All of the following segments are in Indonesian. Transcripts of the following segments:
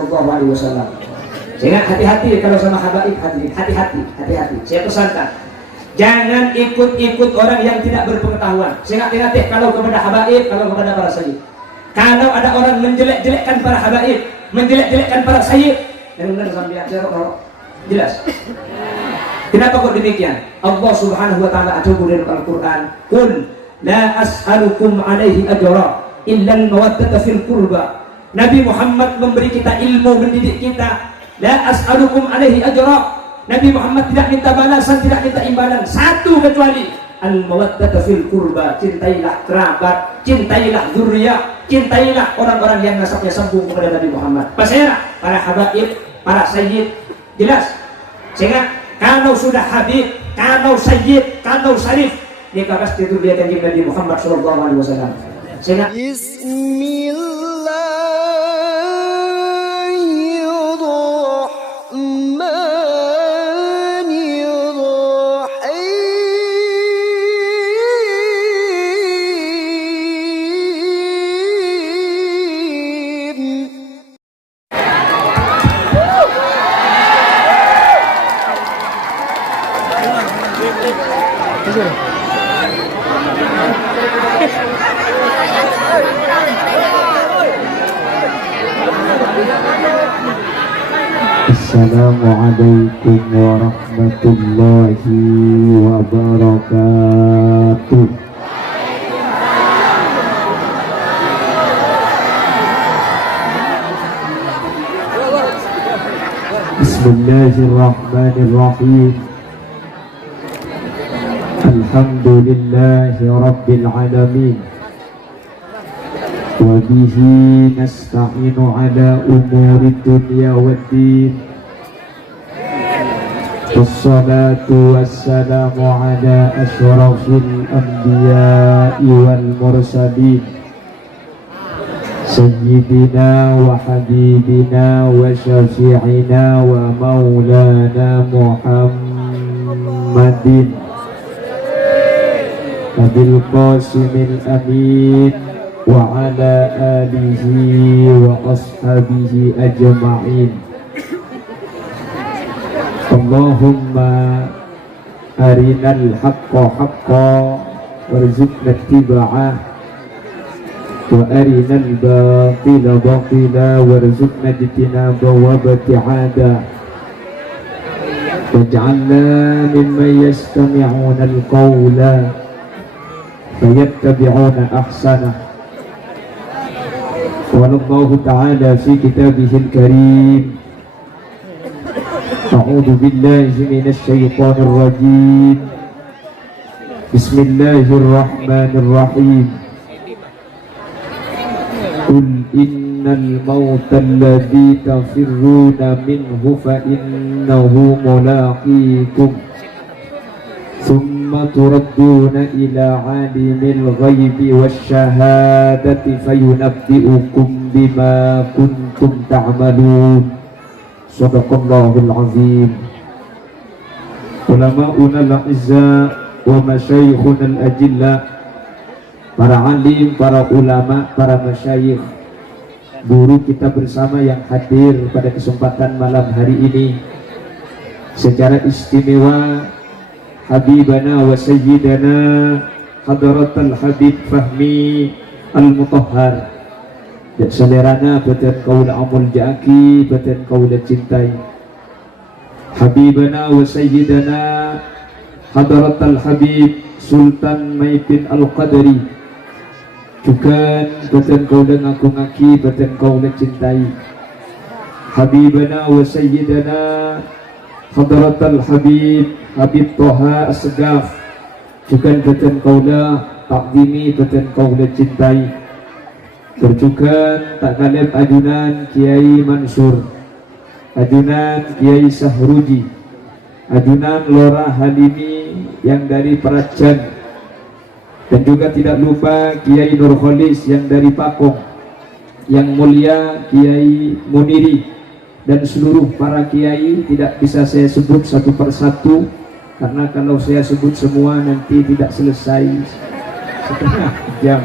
Sallallahu Alaihi Wasallam. Sehingga hati-hati kalau sama habaib, hati-hati. Saya pesankan, jangan ikut-ikut orang yang tidak berpengetahuan. Saya hati-hati kalau kepada habaib, kalau kepada para sayyid. Kalau ada orang menjelek-jelekkan para habaib, menjelek-jelekkan para sayyid, yang benar sampai jelas. Kenapa kok demikian? Allah Subhanahu wa taala ada dalam Al-Qur'an, "Qul la as'alukum 'alaihi ajra illa al-mawaddata fil qurba." Nabi Muhammad memberi kita ilmu, mendidik kita. La as'alukum 'alaihi ajra. Nabi Muhammad tidak minta balasan, tidak minta imbalan, satu kecuali al-mawaddata fil qurba. Cintailah kerabat, cintailah dzurriyyah, cintailah orang-orang yang nasabnya sambung kepada Nabi Muhammad. Pasera, para habaib, para sayyid, jelas. Sehingga kalau sudah habib, kalau sayyid, kalau syarif, ini pasti itu dia kanjeng Nabi Muhammad sallallahu alaihi wasallam. Sehingga Assalamualaikum warahmatullahi wabarakatuh. Bismillahirrahmanirrahim. Alhamdulillahi rabbil alamin. Wa bihi nasta'inu ala umuri dunya waddin. Wassalatu wassalamu ala asyrafil anbiya'i wal mursalin sayyidina wa habibina wa syafi'ina wa maulana Muhammadin Abil Qasimil Amin wa ala alihi wa ashabihi ajma'in. Allahumma arinal haqqa haqqa warzuqna ittiba'ah wa arinal batila batila warzuqna ijtinaba wa ibti'ada waj'alna mimman yastami'una al-qawla fayattabi'una ahsanah. Wallahu ta'ala fi kitabihil karim, a'udzu billahi minasy syaithanir rajim. Bismillahirrahmanirrahim. Qul innal mauta alladzi tafirruna minhu fa innahu mulaqikum thumma turadduna ila 'alimil ghaibi wasyahadati fayunabbi'ukum bima kuntum ta'malun. Sadaqallahul azim. Ulama'una al-izza wa masyayikhuna al-ajilla, para alim, para ulama, para masyayikh, guru kita bersama yang hadir pada kesempatan malam hari ini, secara istimewa habibana wa sayyidana hadratal habib Fahmi al-Mutahhar, selerana beten kaula amul jaki, beten kaula cintai, habibana wa sayyidana hadratal habib Sultan Maipin Al-Qadari, juga beten kaula ngaku ngaki, beten kaula cintai, habibana wa sayyidana hadratal habib Habib Toha As-Segaf, juga beten kaula takdimi, beten kaula cintai. Berjukan tak kalib adunan Kiai Mansur, adunan Kiai Sahruji, adunan Lora Halimi yang dari Peracan, dan juga tidak lupa Kiai Nurholis yang dari Pakong, yang mulia Kiai Muniri, dan seluruh para kiai tidak bisa saya sebut satu persatu, karena kalau saya sebut semua nanti tidak selesai setengah jam.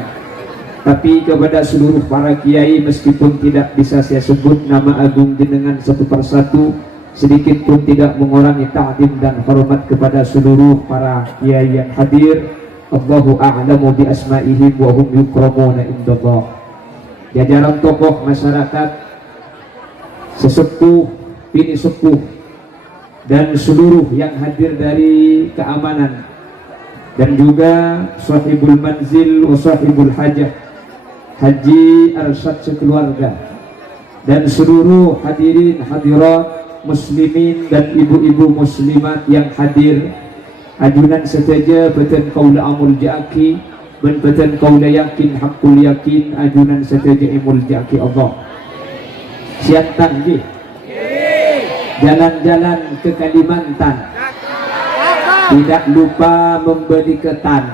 tapi kepada seluruh para kiai, meskipun tidak bisa saya sebut nama agung jenengan satu persatu, sedikit pun tidak mengurangi ta'zim dan hormat kepada seluruh para kiai yang hadir. Allahu a'lamu bi asma'ihim wa hum yukramuna indallah. Jajaran tokoh masyarakat, sesepuh, bini sepuh, dan seluruh yang hadir dari keamanan, dan juga sahibul manzil wa sahibul hajah, Haji Arsyad sekeluarga, dan seluruh hadirin hadirat muslimin dan ibu-ibu muslimat yang hadir. Ajunan seteja beten kaula amul jaki ben beten kaula yakin hakul yakin, ajunan seteja imul jaki Allah siantan nggih. Jalan-jalan ke Kalimantan, tidak lupa membeli ketan.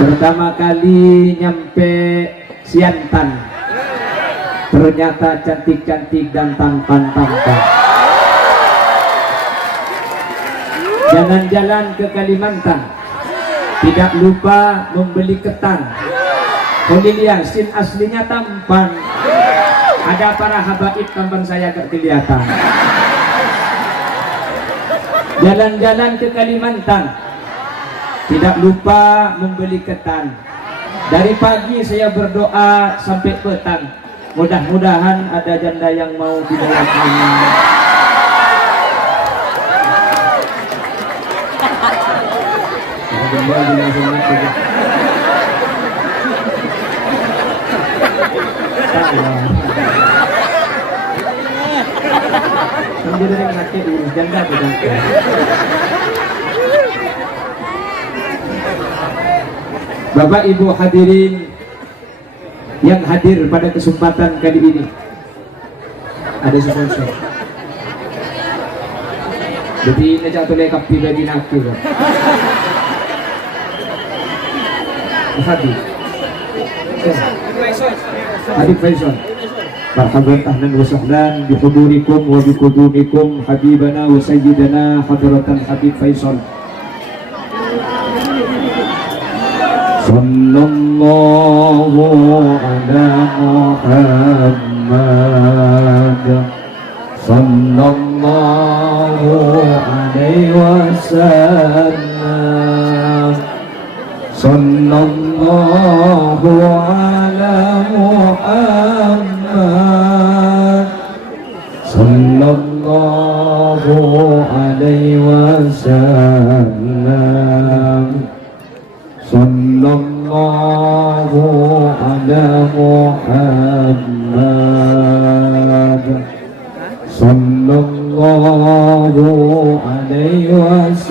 Pertama kali nyampe Siantan, ternyata cantik-cantik dan tampan-tampan. Jalan-jalan ke Kalimantan, tidak lupa membeli ketan. Kondilian sin aslinya tampan. Ada para habaib tampan saya gak kelihatan. Jalan-jalan ke Kalimantan, tidak lupa membeli ketan. Dari pagi saya berdoa sampai petang, mudah-mudahan ada janda yang mau dibawa pulang. Bapak Ibu hadirin yang hadir pada kesempatan kali ini, ada sponsor. Jadi ini jatuh lekap tiba di nakil. Habib Faisal. Marhaban ahlan wa sahlan bihudurikum wa biqudumikum habibana wa sayyidana hadratan Habib Faisal. Sallallahu ala Muhammad sallallahu alaihi wasallam. Sallallahu ala Muhammad sallallahu alaihi wasallam. Sallallahu ala Muhammad sallallahu alaihi wasallam.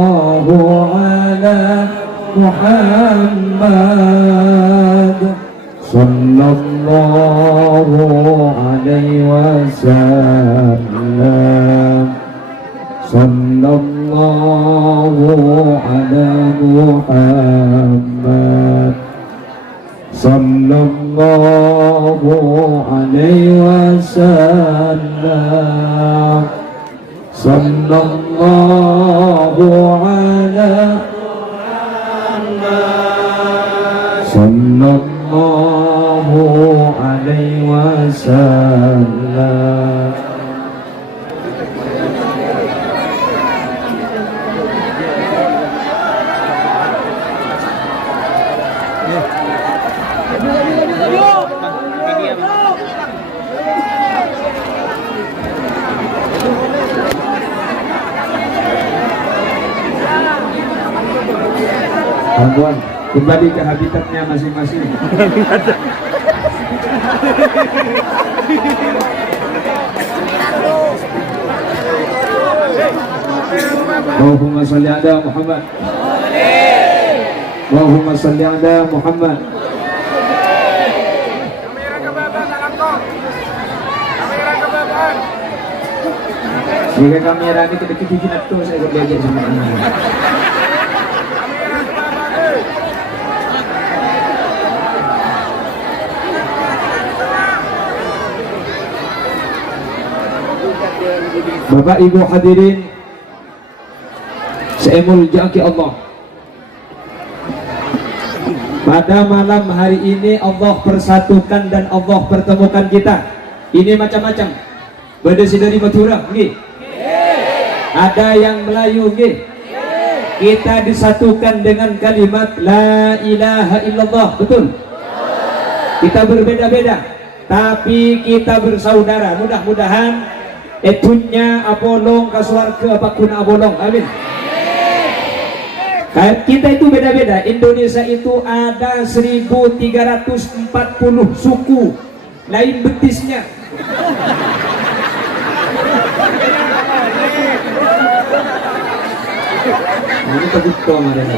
Sallallahu ala Muhammad sallallahu alaihi wasallam. Sallallahu ala Muhammad sallallahu alaihi wasallam. Sallallahu ala Muhammad sallallahu alaihi wasallam. Tuan, kembali ke habitatnya masing-masing. Allahumma salli ala Muhammad. Allahumma salli ala Muhammad. Jika kamera ini kedekit-kedekit itu saya berbeda sama ini. Bapak Ibu hadirin, Seemul jaki Allah. Pada malam hari ini Allah persatukan dan Allah pertemukan kita. Ini macam-macam. Berdasi dari Madura, nggih. Ada yang Melayu, nggih. Kita disatukan dengan kalimat La ilaha illallah, betul? Kita berbeda-beda, tapi kita bersaudara. Mudah-mudahan etunya abolong kasuarga apakuna abolong, amin. Kita itu beda-beda. Indonesia itu ada 1340 suku, lain betisnya. Ini terbuka mereka.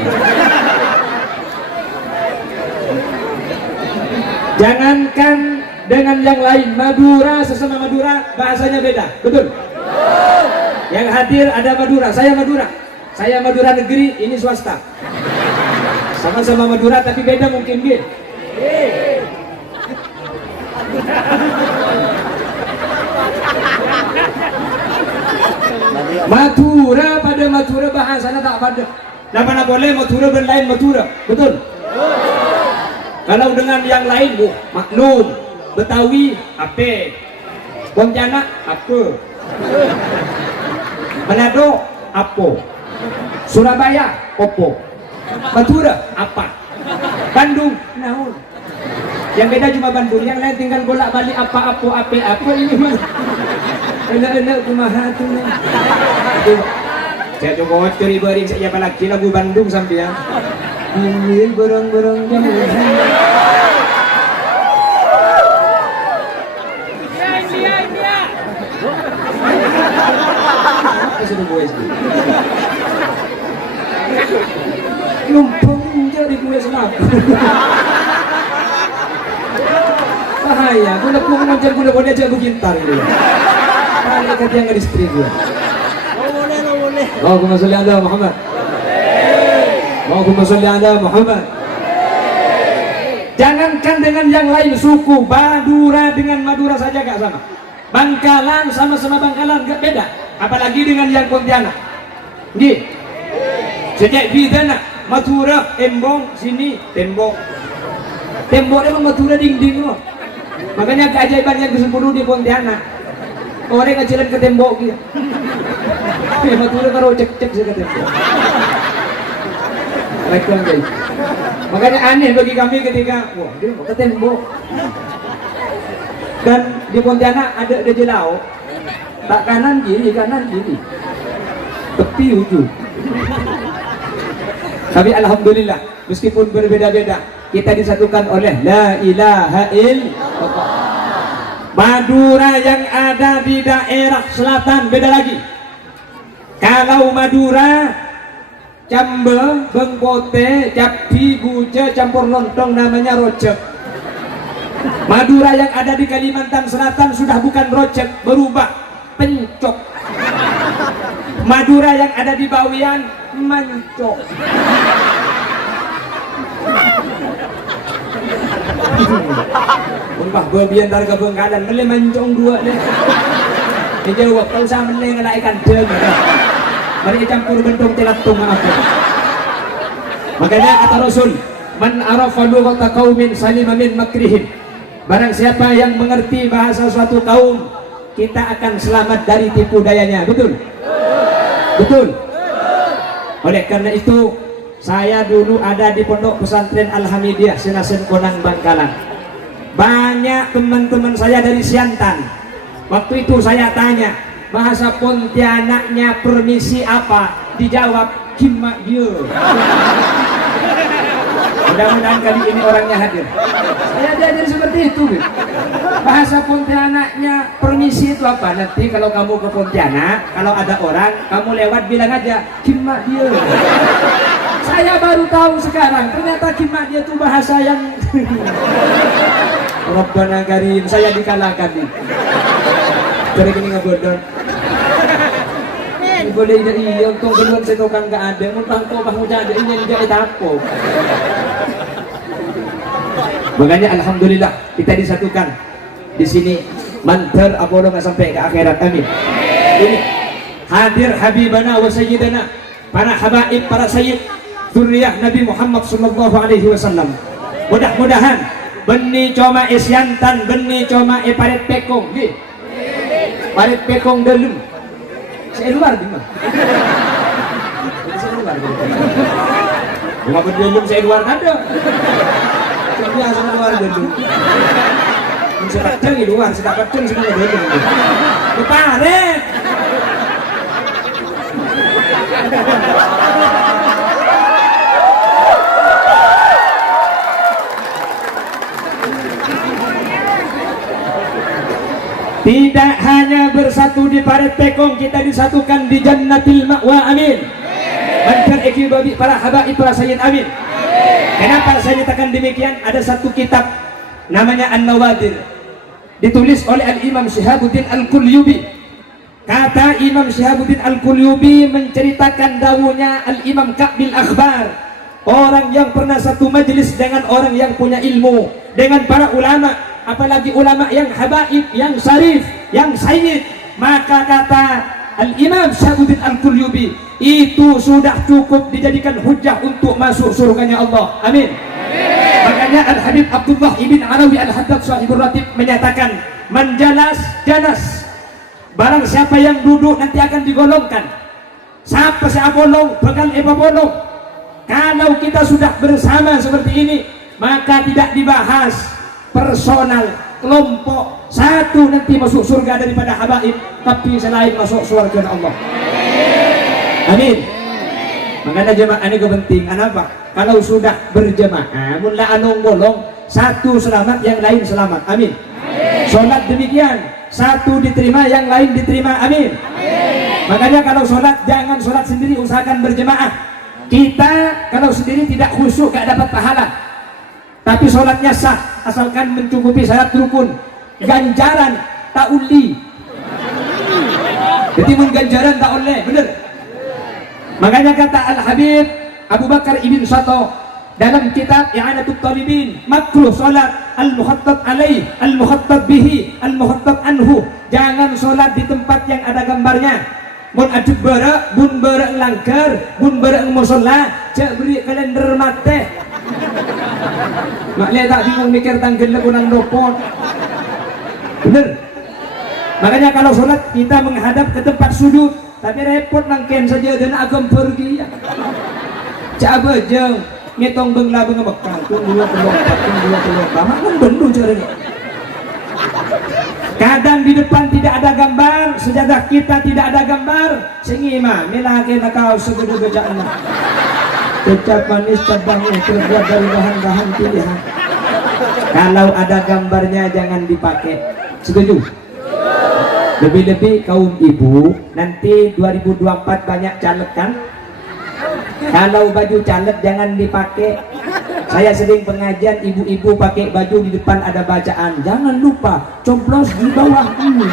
Jangankan dengan yang lain, Madura sesama Madura bahasanya beda, betul? Yang hadir ada Madura, saya Madura. Saya Madura negeri, ini swasta. Sama-sama Madura tapi beda mungkin, Bin. Madura pada Madura bahasanya tak pada. Nah, mana boleh Madura berlain Madura, betul? Kalau dengan yang lain, maklum. Betawi, apa? Pontianak, apa? Manado, apa? Surabaya, opo. Madura, apa? Bandung, naon. Yang beda cuma Bandung, yang lain tinggal bolak-balik apa ini mah. Enak-enak kumaha tuh. Saya coba curi baring siapa lagi lagu Bandung sampai ya. Ini borong-borong jamu. Sudah gue sih. Lumpung jadi gue senap. Bahaya, gue lepung ngajar gue boleh aja gue gintar gitu. Paling kata yang istri gue. Boleh. Allahumma sholli ala Muhammad. Allahumma sholli ala Muhammad. Jangankan dengan yang lain suku, Madura dengan Madura saja gak sama. Bangkalan sama-sama Bangkalan gak beda. Apalagi dengan yang Pontianak. Nggih. Sejak bidana Madura embong sini tembok. Temboknya memang Madura dinding loh. Makanya keajaiban yang ke-10 di Pontianak. Orang kecilan ke tembok gitu. Madura karo cek-cek sih ke tembok. Guys. Makanya aneh bagi kami ketika wah dia mau ke tembok. Dan di Pontianak ada jelau. Tak kanan kiri, tepi ujung. Tapi alhamdulillah, meskipun berbeda-beda, kita disatukan oleh La ilaha illallah. Madura yang ada di daerah selatan beda lagi. Kalau Madura, Cambe, Bengkote, Japti, Buce, campur lontong namanya rojek. Madura yang ada di Kalimantan Selatan sudah bukan rojek, berubah pencok. Madura yang ada di Bawian mancok. Umpah babian dari ke Bengkalan mele mancong dua deh. Dijawab kalau saya mele ngelaikan deng. Mari campur bentung celatung apa. Makanya kata Rasul, man arafa lughata qaumin salima min makrihim. Barang siapa yang mengerti bahasa suatu kaum, kita akan selamat dari tipu dayanya. Betul? Betul? Oleh karena itu, saya dulu ada di pondok pesantren Al-Hamidiyah Senasen Konang Bangkalan. Banyak teman-teman saya dari Siantan. Waktu itu saya tanya, bahasa Pontianaknya permisi apa? Dijawab, kimak dia. Mudah-mudahan kali ini orangnya hadir. Saya diajar seperti itu. Bahasa Pontianaknya permisi itu apa? Nanti kalau kamu ke Pontianak, kalau ada orang, kamu lewat bilang aja, kimak dia. Saya baru tahu sekarang, ternyata kimak dia itu bahasa yang Rabbana Karim, saya dikalahkan nih. Jadi gini ngebodor. Boleh tidak iya, untung duluan saya kan gak ada. Muntang kau bahmu jadi ini jadi tapo. Makanya alhamdulillah kita disatukan di sini. Mantar apa lo nggak sampai ke akhirat, amin. Ini hadir Habibana wa Sayyidana para habaib, para sayyid zuriyah Nabi Muhammad sallallahu alaihi wasallam. Mudah-mudahan benih coma isyantan, benih coma paret pekong, nggih. Paret pekong dalam. Saya luar di mana? Saya luar. Bunga berdelum saya luar ada. Saya biasa luar dalam. Saya kacang di luar, saya kacang semua dalam. Paret. Tidak hanya bersatu di paret pekong, kita disatukan di jannatil ma'wa, amin. Mancar eki babi para habaib, para sayyid, amin. Kenapa saya nyatakan demikian? Ada satu kitab namanya An-Nawadir, ditulis oleh Al-Imam Syihabuddin Al-Qulyubi. Kata Imam Syihabuddin Al-Qulyubi menceritakan dawuhnya Al-Imam Ka'bil Akhbar, orang yang pernah satu majelis dengan orang yang punya ilmu, dengan para ulama, apalagi ulama yang habaib, yang syarif, yang sayyid. Maka kata Al-Imam Syihabuddin Al-Qulyubi, itu sudah cukup dijadikan hujah untuk masuk surganya Allah, amin. Makanya Al-Habib Abdullah ibn Arawi Al-Haddad Sahibur Ratib menyatakan, menjalas janas, barang siapa yang duduk nanti akan digolongkan. Siapa bolong bakal bolong. Kalau kita sudah bersama seperti ini, maka tidak dibahas personal, kelompok, satu nanti masuk surga daripada habaib, tapi selain masuk surga Allah, amin. Makanya jemaah ini penting. Kenapa? Kalau sudah berjemaah, mulai anong bolong, satu selamat, yang lain selamat, amin. Sholat demikian, satu diterima, yang lain diterima, amin. Makanya kalau sholat, jangan sholat sendiri, usahakan berjemaah. Kita kalau sendiri tidak khusyuk, gak dapat pahala. Tapi sholatnya sah, asalkan mencukupi syarat rukun. Ganjaran tak uli. Jadi mengganjaran tak oleh, bener. Makanya kata Al-Habib Abu Bakar Ibn Sato dalam kitab I'anatul Talibin, makruh sholat al-mukhattab alaih, al-mukhattab bihi, al-mukhattab anhu. Jangan sholat di tempat yang ada gambarnya. Mun ajub bara, bun bara langkar, bun bara musola, cak beri kalender mate. Maknya tak bingung mikir tanggal unang dopot. Bener. Makanya kalau sholat kita menghadap ke tempat sujud, tapi repot nangken saja dan agam pergi. Cak bejeng, ngetong bengla bengebekal, tunggu pelompat, makan bendu caranya. Kadang di depan tidak ada gambar, sejadah kita tidak ada gambar, sengima, milaki nakau segede bejaan. Kecap manis cabangnya terbuat dari bahan-bahan pilihan. Kalau ada gambarnya jangan dipakai. Setuju? Lebih-lebih kaum ibu, nanti 2024 banyak caleg kan? Kalau baju caleg jangan dipakai. Saya sering pengajian, ibu-ibu pakai baju di depan ada bacaan. Jangan lupa coblos di bawah ini.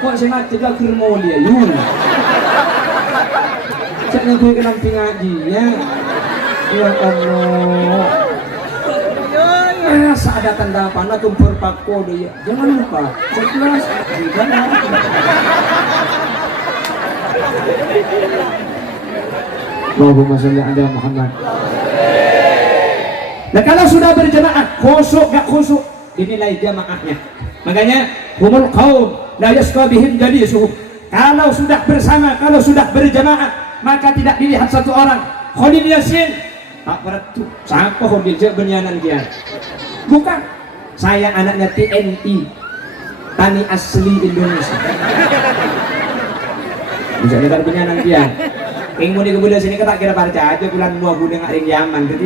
Kok saya mati juga kermolia yun. Cak nanti kenang pengajinya. Ya Allah. Asa ada tanda panah tumpur pakko dia. Jangan lupa coblos di bawah. Allahumma sholli ala Muhammad. Nah kalau sudah berjamaah, khusuk gak khusuk, dinilai jamaahnya. Makanya humul qaum la yasqa bihim jalisuhum. Kalau sudah bersama, kalau sudah berjamaah, maka tidak dilihat satu orang. Khalil Yasin tak berat siapa Khalil benyanan dia? Bukan, saya anaknya TNI, Tani Asli Indonesia. Bisa dengar benyanan dia. Yang mau dikebudah sini tak kira parca aja bulan buah budak ngaring Yaman. Jadi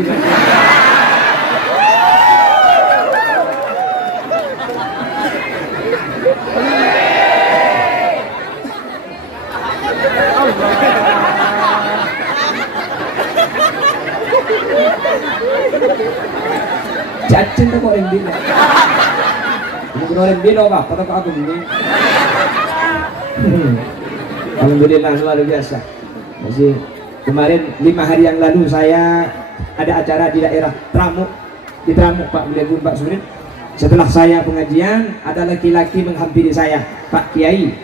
cacing tak kok orang bila. Mungkin orang bila apa? Kata aku ini. Alhamdulillah luar biasa. Masih kemarin 5 hari yang lalu saya ada acara di daerah Tramuk, di Tramuk Pak Beliau Pak Surin. Setelah saya pengajian, ada laki-laki menghampiri saya, Pak Kiai,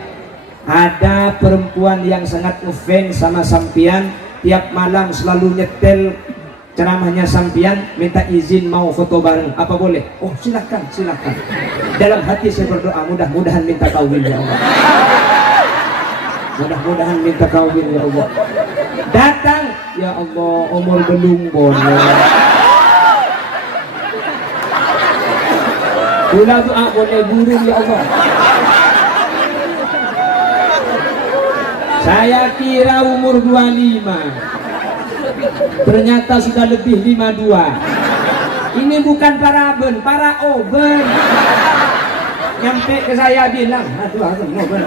ada perempuan yang sangat ngefans sama sampian, tiap malam selalu nyetel ceramahnya sampian, minta izin mau foto bareng, apa boleh? Oh silakan, silakan. Dalam hati saya berdoa, mudah-mudahan minta kawin ya Allah. Mudah-mudahan minta kawin ya Allah. Datang, ya Allah, umur belum boleh. Pula doa boleh burung ya Allah. Saya kira umur 25, ternyata sudah lebih 52. Ini bukan paraben, para oven. Nyampe ke saya bilang, aduh aku mau benar.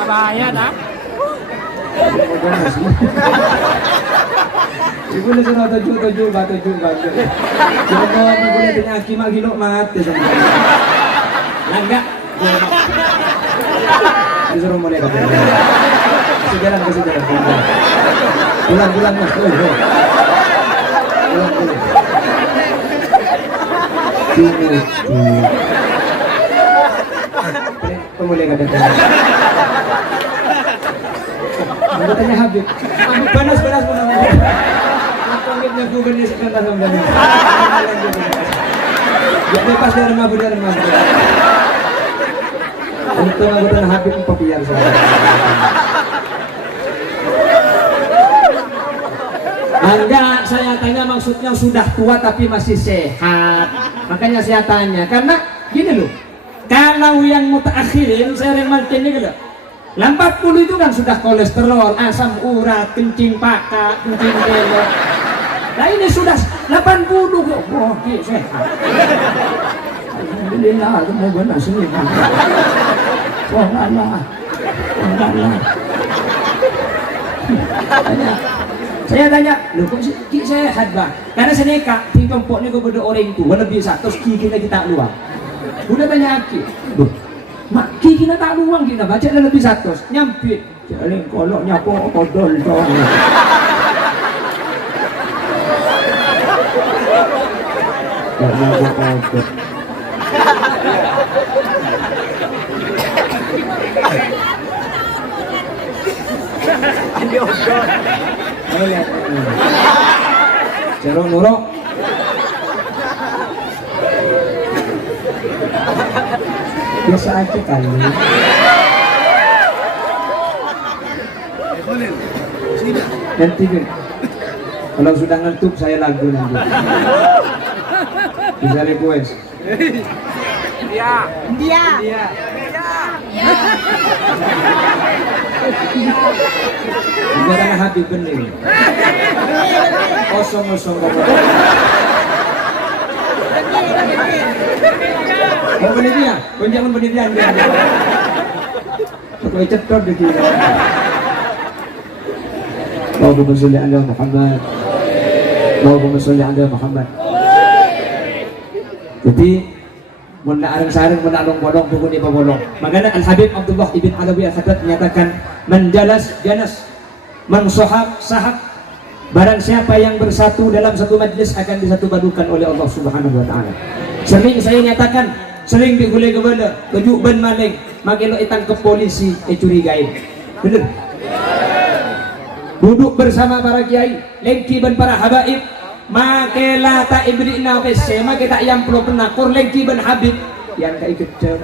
Kabaya dah. Ibu na sudah tujuh batu. Jangan ibu na dinaki magilok mati sama. Langga. Disuruh mulai kata. Kesejaran. Bulan mas. Bulan. Pemulai kata. Anggotanya Habib. Panas. Pangitnya bukan di sekitar sama. Ya lepas dari rumah. Untuk anggota Habib papiar saya. Enggak, saya tanya maksudnya sudah tua tapi masih sehat. Makanya saya tanya, karena gini loh. Kalau yang mutaakhirin, saya remalkan ini gitu. 40 itu kan sudah kolesterol, asam urat, kencing pakak, kencing belok. Nah ini sudah 80 kok, wah sehat. Alhamdulillah, mau benar sini. Wah Allah. Saya tanya, loh kok ki sehat bang? Karena saya neka, di kelompok ini gue berdua orang tua lebih satu, ki kita tak luang. Udah tanya ki, loh. Mak ki kita tak luang kita baca dan lebih satu nyampit jaring koloknya kok kodol dong. Cerok nurok. Biasa aja kali. Nanti kan, kalau sudah ngantuk saya lagu nanti. Bisa request. Dia. Jangan hati bening. Kosong. Mau beli dia? Kau jangan beli dia. Kau cetot di sini. Allahumma sholli ala Muhammad. Allahumma sholli ala Muhammad. Jadi mun areng-sareng mun along-bolong tunggu di bolong. Makanya Al Habib Abdullah ibn Alawi Al-Khaddad menyatakan menjalas janas mensahab sahab. Barang siapa yang bersatu dalam satu majlis akan disatu padukan oleh Allah Subhanahu wa taala. Sering saya nyatakan, sering digulai kebala, kejuk ben maling, makelo itang ke polisi curigain. Bener? Duduk bersama para kiai, lengki ben para habaib, makela ta ibrina wese, maketa yang perlu penakor lengki ben habib yang kai kecil.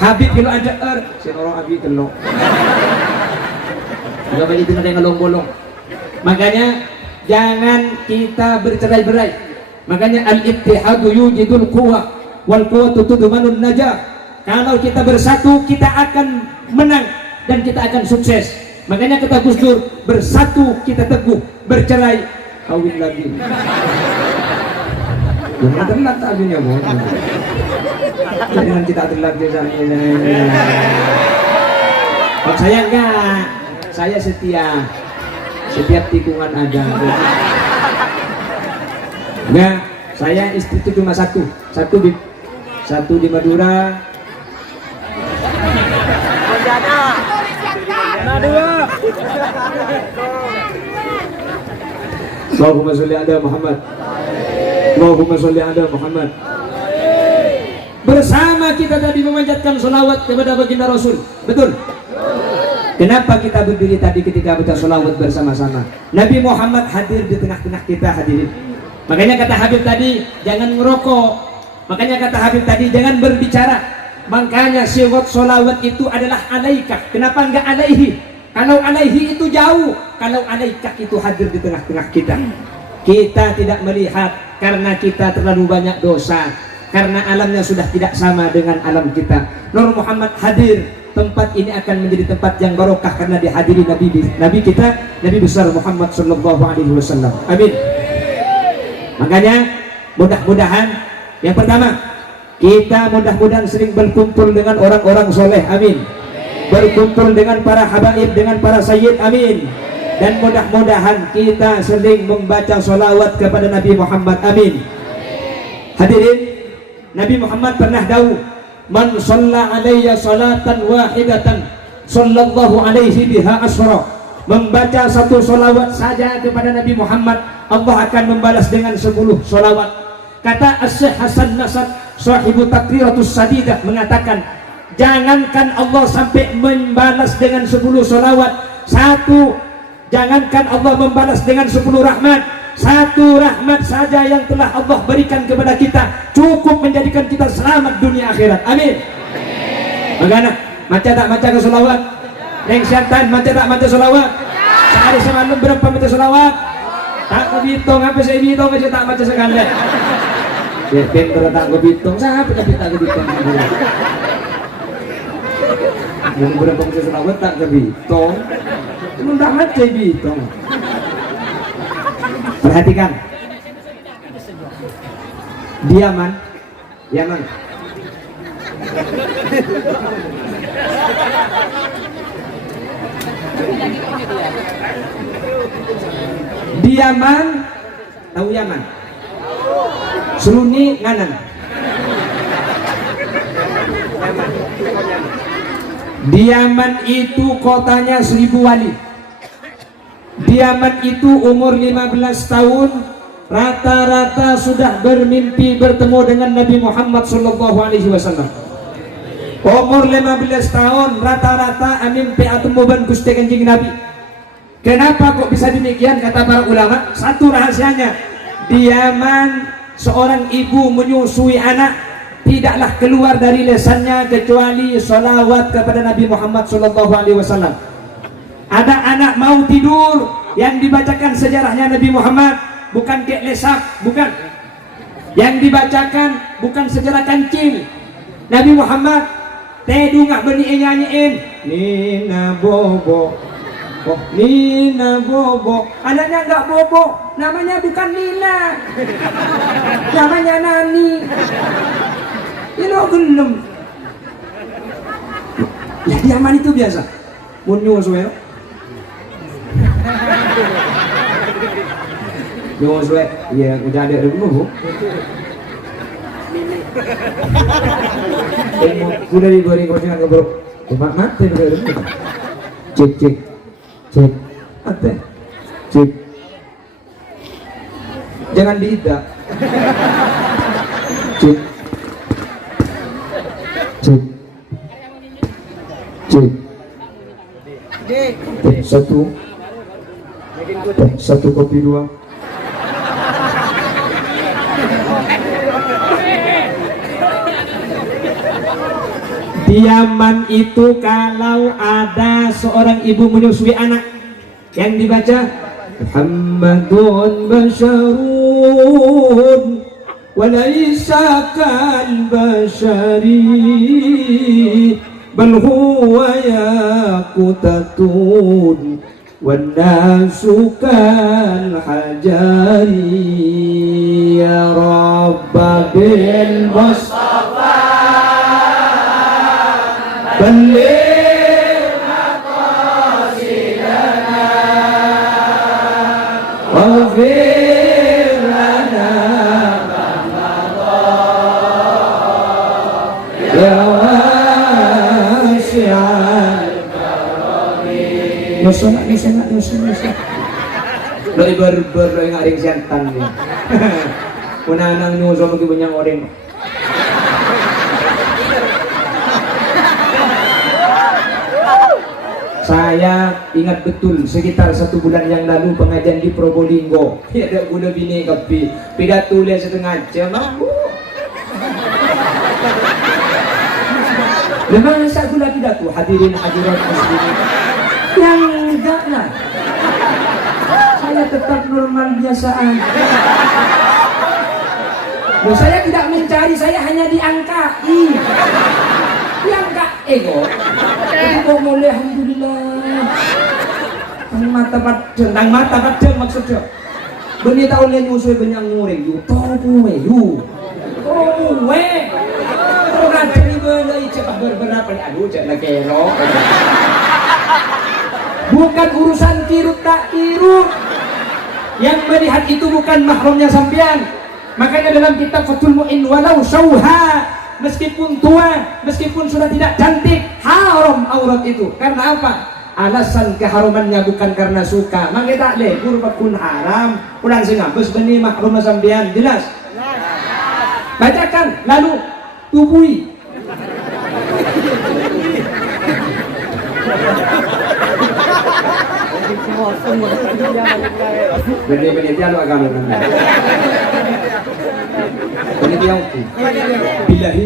Habib kalau ada senoro habib telo. Enggak balik itu ada yang bolong. Makanya jangan kita bercerai-berai. Makanya al-ittihadu yujidul quwwah wal quwwatu tudmanun najah. Kalau kita bersatu kita akan menang dan kita akan sukses. Makanya kata Gus Dur, bersatu kita teguh, bercerai kawin lagi. Jangan terlambat akhirnya boh. Jangan kita terlambat misalnya. Kalau saya enggak, saya setia. Setiap tikungan ada. Enggak, saya istri itu cuma satu di Madura. Allahumma sholli ala Muhammad. Allahumma sholli ala Muhammad. Bersama kita tadi memanjatkan sholawat kepada baginda Rasul. Betul? Kenapa kita berdiri tadi ketika baca sholawat bersama-sama? Nabi Muhammad hadir di tengah-tengah kita, hadirin. Makanya kata Habib tadi, jangan ngerokok. Makanya kata Habib tadi, jangan berbicara. Makanya siwat sholawat itu adalah alaikah. Kenapa enggak alaihi? Kalau alaihi itu jauh, kalau alaikah itu hadir di tengah-tengah kita. Kita tidak melihat karena kita terlalu banyak dosa, karena alamnya sudah tidak sama dengan alam kita. Nur Muhammad hadir. Tempat ini akan menjadi tempat yang barokah karena dihadiri Nabi kita, Nabi besar Muhammad sallallahu alaihi wasallam. Amin. Makanya mudah-mudahan yang pertama, kita mudah-mudahan sering berkumpul dengan orang-orang soleh. Amin. Berkumpul dengan para habaib, dengan para sayyid. Amin. Dan mudah-mudahan kita sering membaca sholawat kepada Nabi Muhammad. Amin. Hadirin, Nabi Muhammad pernah dawuh, man shalla alayya salatan wahidatan sallallahu alaihi biha asra. Membaca satu sholawat saja kepada Nabi Muhammad, Allah akan membalas dengan 10 sholawat. Kata As-Syekh Hasan Nasr, sahibu Takriratus Sadidah, mengatakan, jangankan Allah sampai membalas dengan 10 sholawat, jangankan Allah membalas dengan 10 rahmat, 1 rahmat saja yang telah Allah berikan kepada kita cukup menjadikan kita selamat dunia akhirat. Amin. Bagaimana? Maca tak maca ke sholawat? Neng Syantan, maca tak maca sholawat? Sehari semalam berapa maca sholawat? Tak kebitung, apa saya bitung aja tak maca sekali. Ya, pinter tak kebitung, siapa tapi tak kebitung? Yang berapa maca sholawat tak kebitung? Cuma tak maca bitung. Perhatikan, Yaman. Di Yaman, tahu Yaman? Seruni nganan. Di Yaman itu kotanya 1000 wali. Di Yaman itu umur 15 tahun rata-rata sudah bermimpi bertemu dengan Nabi Muhammad sallallahu alaihi wasallam. Umur 15 tahun rata-rata mimpi atau ban Gusti Kanjeng Nabi. Kenapa kok bisa demikian? Kata para ulama, satu rahasianya, di Yaman seorang ibu menyusui anak tidaklah keluar dari lisannya kecuali sholawat kepada Nabi Muhammad sallallahu alaihi wasallam. Ada anak mau tidur yang dibacakan sejarahnya Nabi Muhammad, bukan kek lesak, bukan. Yang dibacakan bukan sejarah kancil. Nabi Muhammad tedu ngak beni nyanyiin Nina Bobo. Oh, Nina Bobo. Anaknya enggak Bobo, namanya bukan Nina. Namanya Nani. Ini gelem. Ya di Yaman itu biasa. Mun nyusul nyusul ya udah ada dulu. Sudah diberi kocengan kebrok. Cuma mati dulu. Cek mati. Cek. Jangan diidak. Cek. Satu kopi 2. Di Yaman itu kalau ada seorang ibu menyusui anak yang dibaca Muhammadun basyarun wa laisa kal bashari bal huwa yaqutatun wan nasu kal hajari ya rabbil mustafa بلغ مقاصدنا واغفر لنا ما مضى يا واسع الكرم Nyusun. Lo ibar-ibar lo yang aring siantan nih. Punanang nyusun lagi banyak orang. Saya ingat betul sekitar 1 bulan yang lalu pengajian di Probolinggo. Ada guna bini kopi. Pidato dia setengah jam. Memang saya guna pidato hadirin hadirat muslimin. Yang enggak lah. Saya tetap normal biasaan. Loh, saya tidak mencari, saya hanya diangkai. Diangkat ego. Jadi kok mulai alhamdulillah. Tang mata padang maksudnya. Beni tahu le nyusul banyak ngoreng yu topu we yu. Oh we. Ora jadi belai cepat berberapa ni aduh cek lagi kero. Bukan urusan kirut tak kirut. Yang melihat itu bukan mahramnya sampean. Makanya dalam kitab Fathul Mu'in walau syauha, meskipun tua, meskipun sudah tidak cantik, haram aurat itu. Karena apa? Alasan keharumannya bukan karena suka. Maka tak leh, pun haram. Ulang singa, bes benih mahrum sampean, jelas? Bacakan, lalu tubui. Benih-benih dia lu agama kan? Benih dia oke. Bilahi.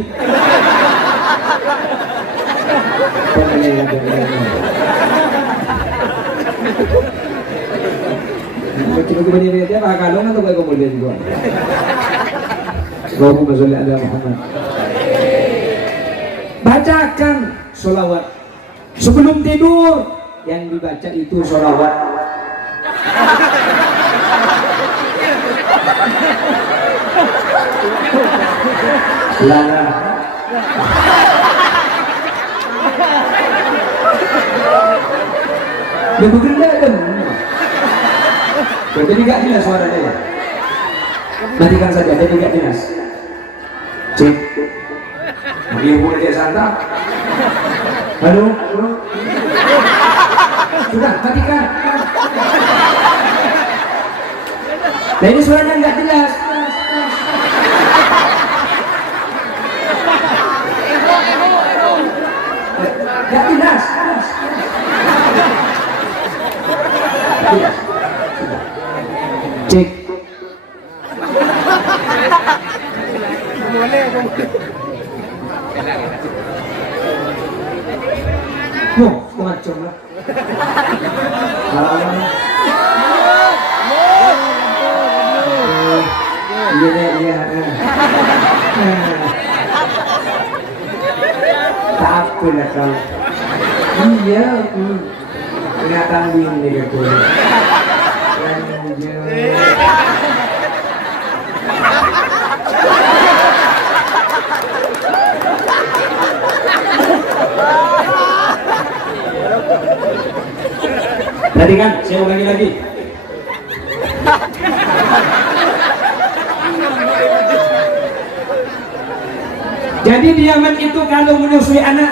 Cuma benih-benih dia agama kan atau kayak kemudian gua? Allahumma sholli ala Muhammad. Bacakan sholawat sebelum tidur. Yang dibaca itu sholawat. Lala. Dia bergenda kan? Jadi tidak jelas suaranya ya. Matikan saja, jadi tidak jelas. Cek. Dia boleh dia santap. Halo. Sudah, matikan. Nah ini suaranya nggak jelas. Nggak jelas. Cek. Setengah jam lah. Iya. Tak apa lah kau. Iya. Ingatan dingin nih gitu. Tadi kan, saya ulangi lagi. Jadi diaman itu kalau menyusui anak,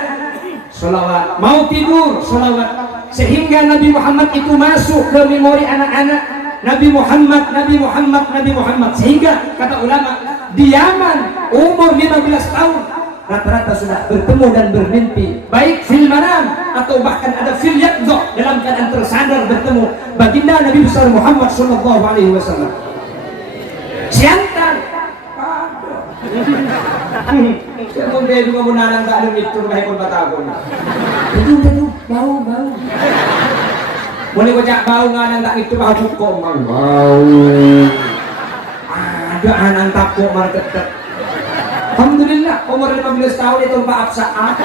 sholawat. Mau tidur, sholawat. Sehingga Nabi Muhammad itu masuk ke memori anak-anak. Nabi Muhammad. Sehingga kata ulama, diaman umur 15 tahun. Rata-rata sudah bertemu dan bermimpi, baik fil manam atau bahkan ada fil yaqdha, dalam keadaan tersadar bertemu baginda Nabi besar Muhammad sallallahu alaihi wasallam. Siantan. Saya mau dia juga menanang tak ada itu baik pun batahun. Itu bau. Boleh kocak bau nganang tak itu bau kok bau. Ada anak takut market. Alhamdulillah umur 15 tahun itu Pak Absaat.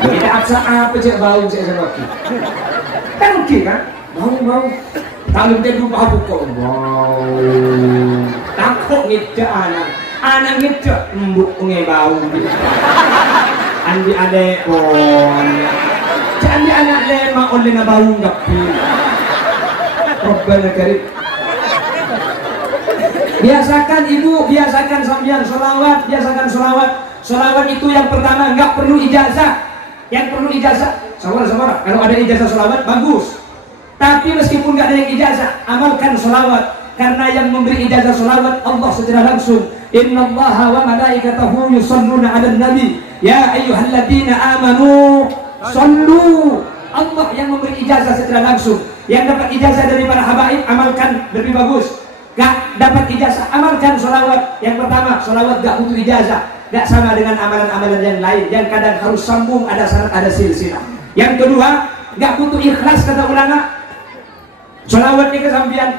Kita Absaat pecah bau saya sama kan oke kan? Bau. Kalau dia lupa kok bau. Takut ngejak anak ngejak embuk bau. Andi adek kon. Andi anak lema oleh na bau ngapi. Rabbana karim. Biasakan ibu, biasakan sambian sholawat, Sholawat itu yang pertama nggak perlu ijazah. Yang perlu ijazah Saudara-saudara, kalau ada ijazah sholawat bagus. Tapi meskipun nggak ada yang ijazah, amalkan sholawat. Karena yang memberi ijazah sholawat Allah secara langsung. Innallaha wa malaikatahu yusholluna 'alan nabi. Ya ayyuhalladzina amanu shollu. Allah yang memberi ijazah secara langsung. Yang dapat ijazah dari para habaib, amalkan lebih bagus. Gak dapat ijazah, amalkan sholawat. Yang pertama, sholawat gak butuh ijazah. Gak sama dengan amalan-amalan yang lain yang kadang harus sambung, ada syarat, ada silsilah. Yang kedua, gak butuh ikhlas, kata ulama. Sholawat ini kesampian.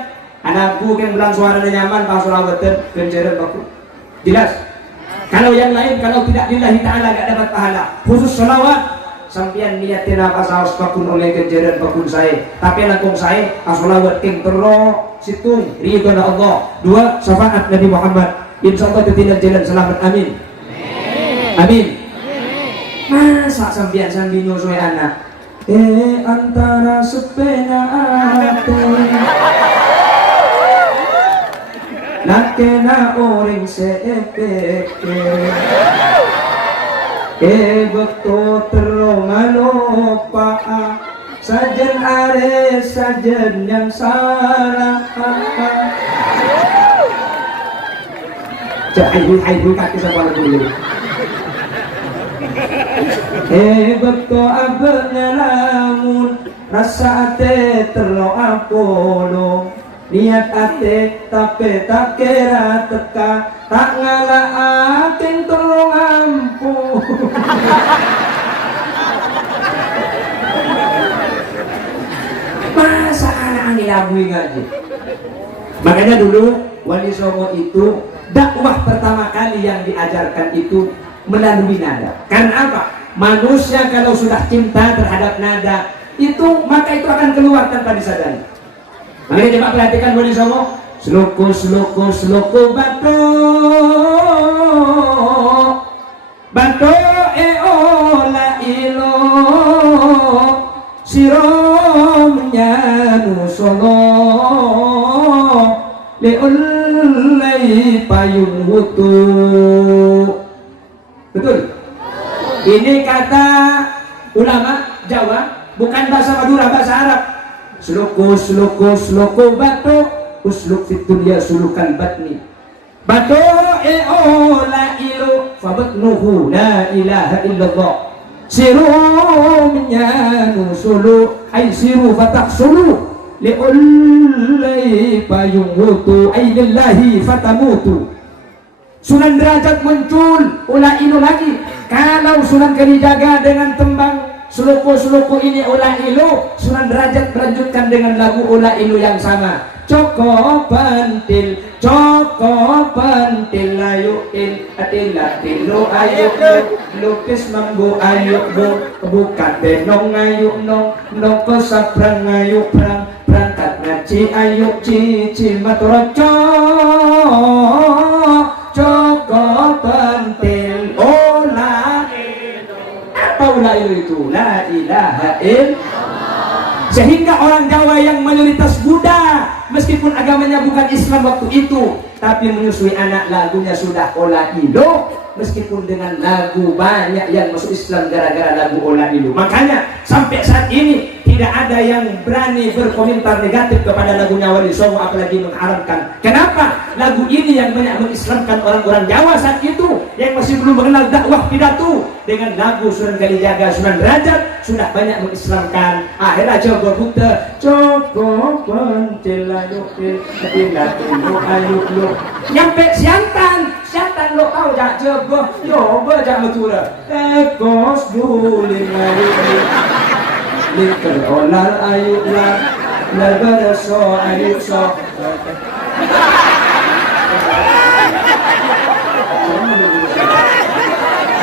Anakku yang bilang suaranya nyaman, pas sholawat kenceran baku. Jelas. Kalau yang lain, kalau tidak lillahi ta'ala gak dapat pahala. Khusus sholawat, sampian niatin apa saus bakun oleh kenceran bakun saya. Tapi langkung saya, sholawat king terro situng ridho Allah. Dua, syafaat Nabi Muhammad. Insya Allah tidak jalan selamat. Amin. Amin. Masa sampian sambil nyusui anak antara sepena ate nakena orang seepeke bekto terong lupa sajen are sajen yang salah cak aibu kaki sama dulu bekto abe ngelamun rasa ate terlo apolo niat ate tapi tak kira teka tak ngala ating tolong ampun. Masa anak ngilabui ngaji. Makanya dulu Wali Songo itu dakwah pertama kali yang diajarkan itu melalui nada. Karena apa? Manusia kalau sudah cinta terhadap nada itu, maka itu akan keluar tanpa disadari. Makanya coba perhatikan Wali Songo. Sloku sloku sloku bato bato ola ilo siromnya nusolo leulai payung wutu. Betul? Ini kata ulama Jawa, bukan bahasa Madura, bahasa Arab. Sloku sloku sloku bato usluk fit dunya sulukan batni bato ola ilu fabatnuhu la ilaha illallah siru minyanu sulu ay siru fataksulu liullai payung wutu ay lillahi fatamutu. Sunan Derajat muncul ula ilu lagi. Kalau Sunan Kalijaga dengan tembang Seluku-seluku ini ulah ilu, Sunan Derajat melanjutkan dengan lagu ulah ilu yang sama. Coko pentil ayu il atilah tilu ayu lukis mambu ayu bukan denong ayu nong kesaprang ayu prang berangkat ngaji ayu cici matoroco coko pentil ulah apa ulah ilu itu? La ilaha illallah. Sehingga orang Jawa yang mayoritas Buddha, meskipun agamanya bukan Islam waktu itu, tapi menyusui anak lagunya sudah olah ilu, meskipun dengan lagu banyak yang masuk Islam gara-gara lagu olah ilu. Makanya sampai saat ini tidak ada yang berani berkomentar negatif kepada lagunya Wali Songo, apalagi mengharamkan. Kenapa? Lagu ini yang banyak mengislamkan orang-orang Jawa saat itu, yang masih belum mengenal dakwah pidato. Dengan lagu Sunan Kalijaga, Sunan Derajat sudah banyak mengislamkan. Akhirnya coba buta coba pentil ayu nyampe siantan lo kau jak coba coba jak matura tekos duling ayu liker olar ayu lar beraso ayu so.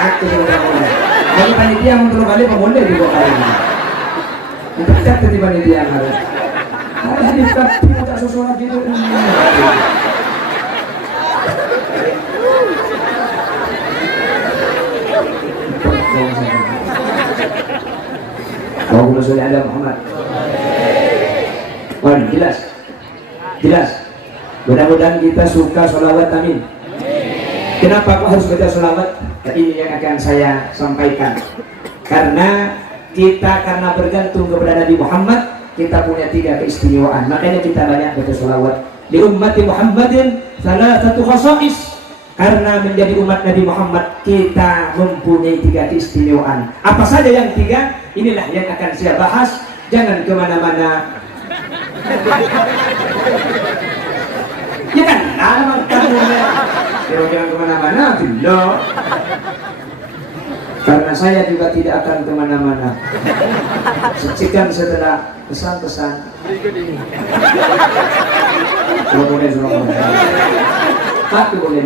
Aku sudah mulai. Bagi panitia untuk kali pemulai di bawah kali ini. Untuk cek tadi panitia harus. Harus dikat tidak sesuatu gitu. Allahumma sholli ala Muhammad. Wan, jelas. Jelas. Mudah-mudahan kita suka sholawat, amin. Kenapa kok harus baca sholawat? Ini yang akan saya sampaikan. Karena Kita karena bergantung kepada Nabi Muhammad, kita punya 3 keistimewaan. Makanya kita banyak baca sholawat. Di ummati Muhammadin salasatu khasa'is. Karena menjadi umat Nabi Muhammad, kita mempunyai 3 keistimewaan. Apa saja yang 3? Inilah yang akan saya bahas. Jangan kemana-mana. Ya kan? Alamak kamu jangan kemana-mana. Tidak. Karena saya juga tidak akan kemana-mana. Saksikan setelah pesan-pesan. Kalau boleh, Satu boleh.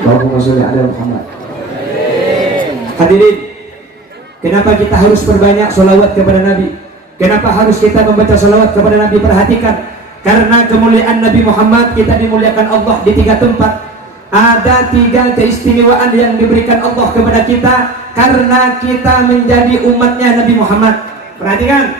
Allahumma sholli ala Muhammad. Hadirin, kenapa kita harus berbanyak sholawat kepada Nabi? Kenapa harus kita membaca sholawat kepada Nabi? Perhatikan, karena kemuliaan Nabi Muhammad, kita dimuliakan Allah di 3 tempat. Ada 3 keistimewaan yang diberikan Allah kepada kita karena kita menjadi umatnya Nabi Muhammad. Perhatikan,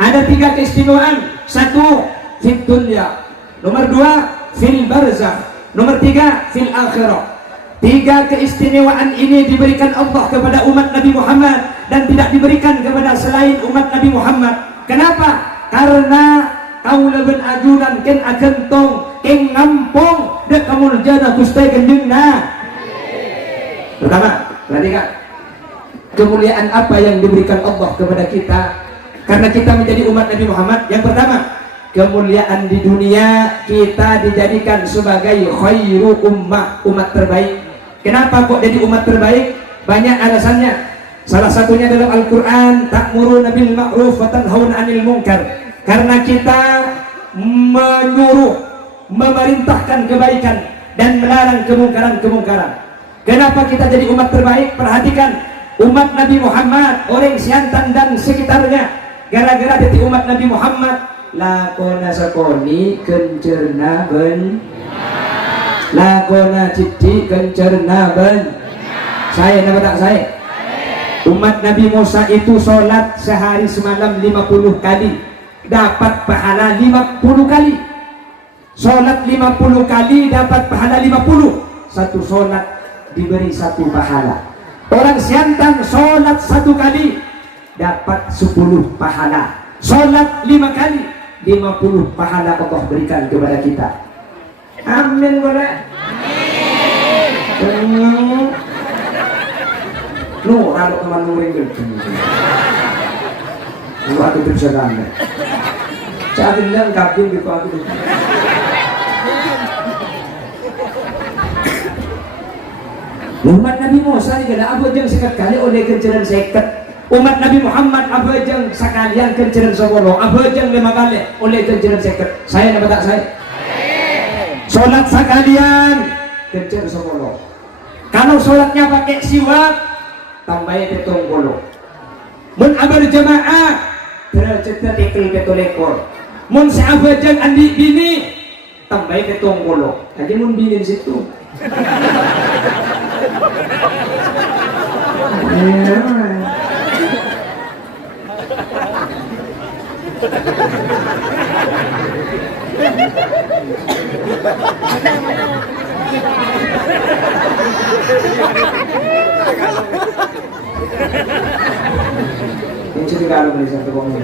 ada 3 keistimewaan. 1, fid dunya. Nomor 2, fil barzakh. Nomor 3, fil akhirah. 3 keistimewaan ini diberikan Allah kepada umat Nabi Muhammad dan tidak diberikan kepada selain umat Nabi Muhammad. Kenapa? Karena kaula ben ajunan ken agentong ken ngampong dek kamul jana kustai kendengna. Pertama, perhatikan kemuliaan apa yang diberikan Allah kepada kita karena kita menjadi umat Nabi Muhammad. Yang pertama, kemuliaan di dunia, kita dijadikan sebagai khairu ummah, umat terbaik. Kenapa kok jadi umat terbaik? Banyak alasannya. Salah satunya dalam Al-Quran, ta'muruna bil ma'ruf wa tanhauna 'anil munkar. Karena kita menyuruh, memerintahkan kebaikan dan melarang kemungkaran-kemungkaran. Kenapa kita jadi umat terbaik? Perhatikan, umat Nabi Muhammad, orang Siantan dan sekitarnya, gara-gara jadi umat Nabi Muhammad, lakona sakoni kencerna ben, lakona citi kencerna ben. Saya nama tak saya. Umat Nabi Musa itu sholat sehari semalam 50 kali, dapat pahala 50 kali. Sholat 50 kali dapat pahala 50. Satu sholat diberi 1 pahala. Orang Siantan sholat 1 kali dapat 10 pahala. Sholat 5 kali 50 pahala Allah berikan kepada kita. Amin boleh. Amin. No, kalau teman nuring gitu. Lu aku bisa nanya. Saat ini kan gabung gitu aku. Umat Nabi Musa ini ada abu jeng sekat kali oleh kenceran seket. Umat Nabi Muhammad abu jeng sekalian kenceran sebolo, abu jeng 5 kali oleh kenceran seket. Saya nama tak saya. Sholat sekalian kenceran sebolo. Kalau sholatnya pakai siwak, tambahnya petong bolo. Mun abar jamaah derajatnya tekel petong ekor. Mun seabajang andi bini tambahnya petong bolo. Aja mun bini di situ. Ini cerita kalau beli satu kongsi.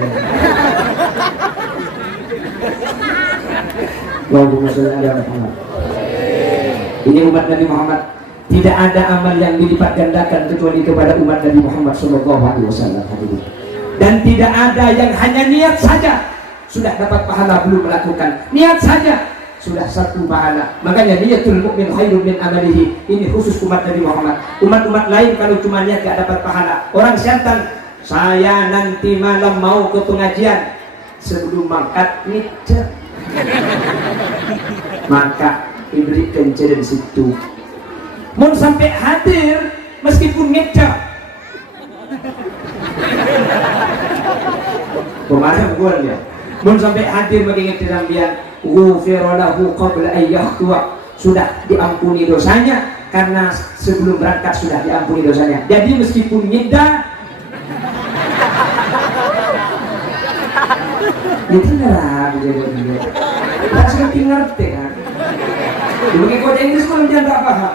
Allahumma sholli ala Muhammad. Ini umat Nabi Muhammad, tidak ada amal yang dilipat gandakan kecuali kepada umat Nabi Muhammad sallallahu alaihi wasallam. Dan tidak ada yang hanya niat saja sudah dapat pahala belum melakukan. Niat saja sudah 1 pahala. Makanya niatul mukmin khairun min amalihi. Ini khusus umat Nabi Muhammad. Umat-umat lain kalau cuma niat gak dapat pahala. Orang Siantan, saya nanti malam mau ke pengajian, sebelum mangkat niat maka diberi kencer di situ. Mau sampai hadir meskipun ngecap. Kemarin gue lihat. Mau sampai hadir bagi ngecap dia. Ghufiralahu qabla ayyahtuwa, sudah diampuni dosanya karena sebelum berangkat sudah diampuni dosanya. Jadi meskipun nyeda itu nerah. Tidak seperti ngerti kan. Dibagi kode Inggris pun dia nggak paham.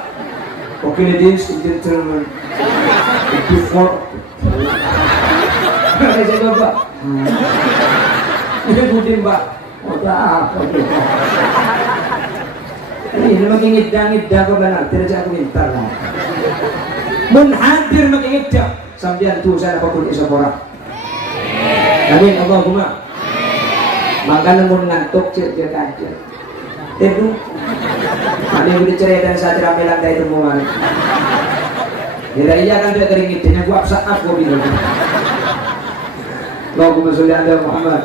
Oke, ladies and gentlemen, before saya coba. Ini budi mbak. Apa kita? Ini makin ngidang kau benar. Tidak saya minta lah. Mun hadir makin ngidang. Sambil tu saya dapat kulit seorang. Amin Allahumma. Makanya mun ngantuk cek kaca. Tidur. Ada yang diceritakan saat ramelan dari temuan. Iya kan dia kering itu, gua saat gua bilang. Allahumma sholli ala Muhammad.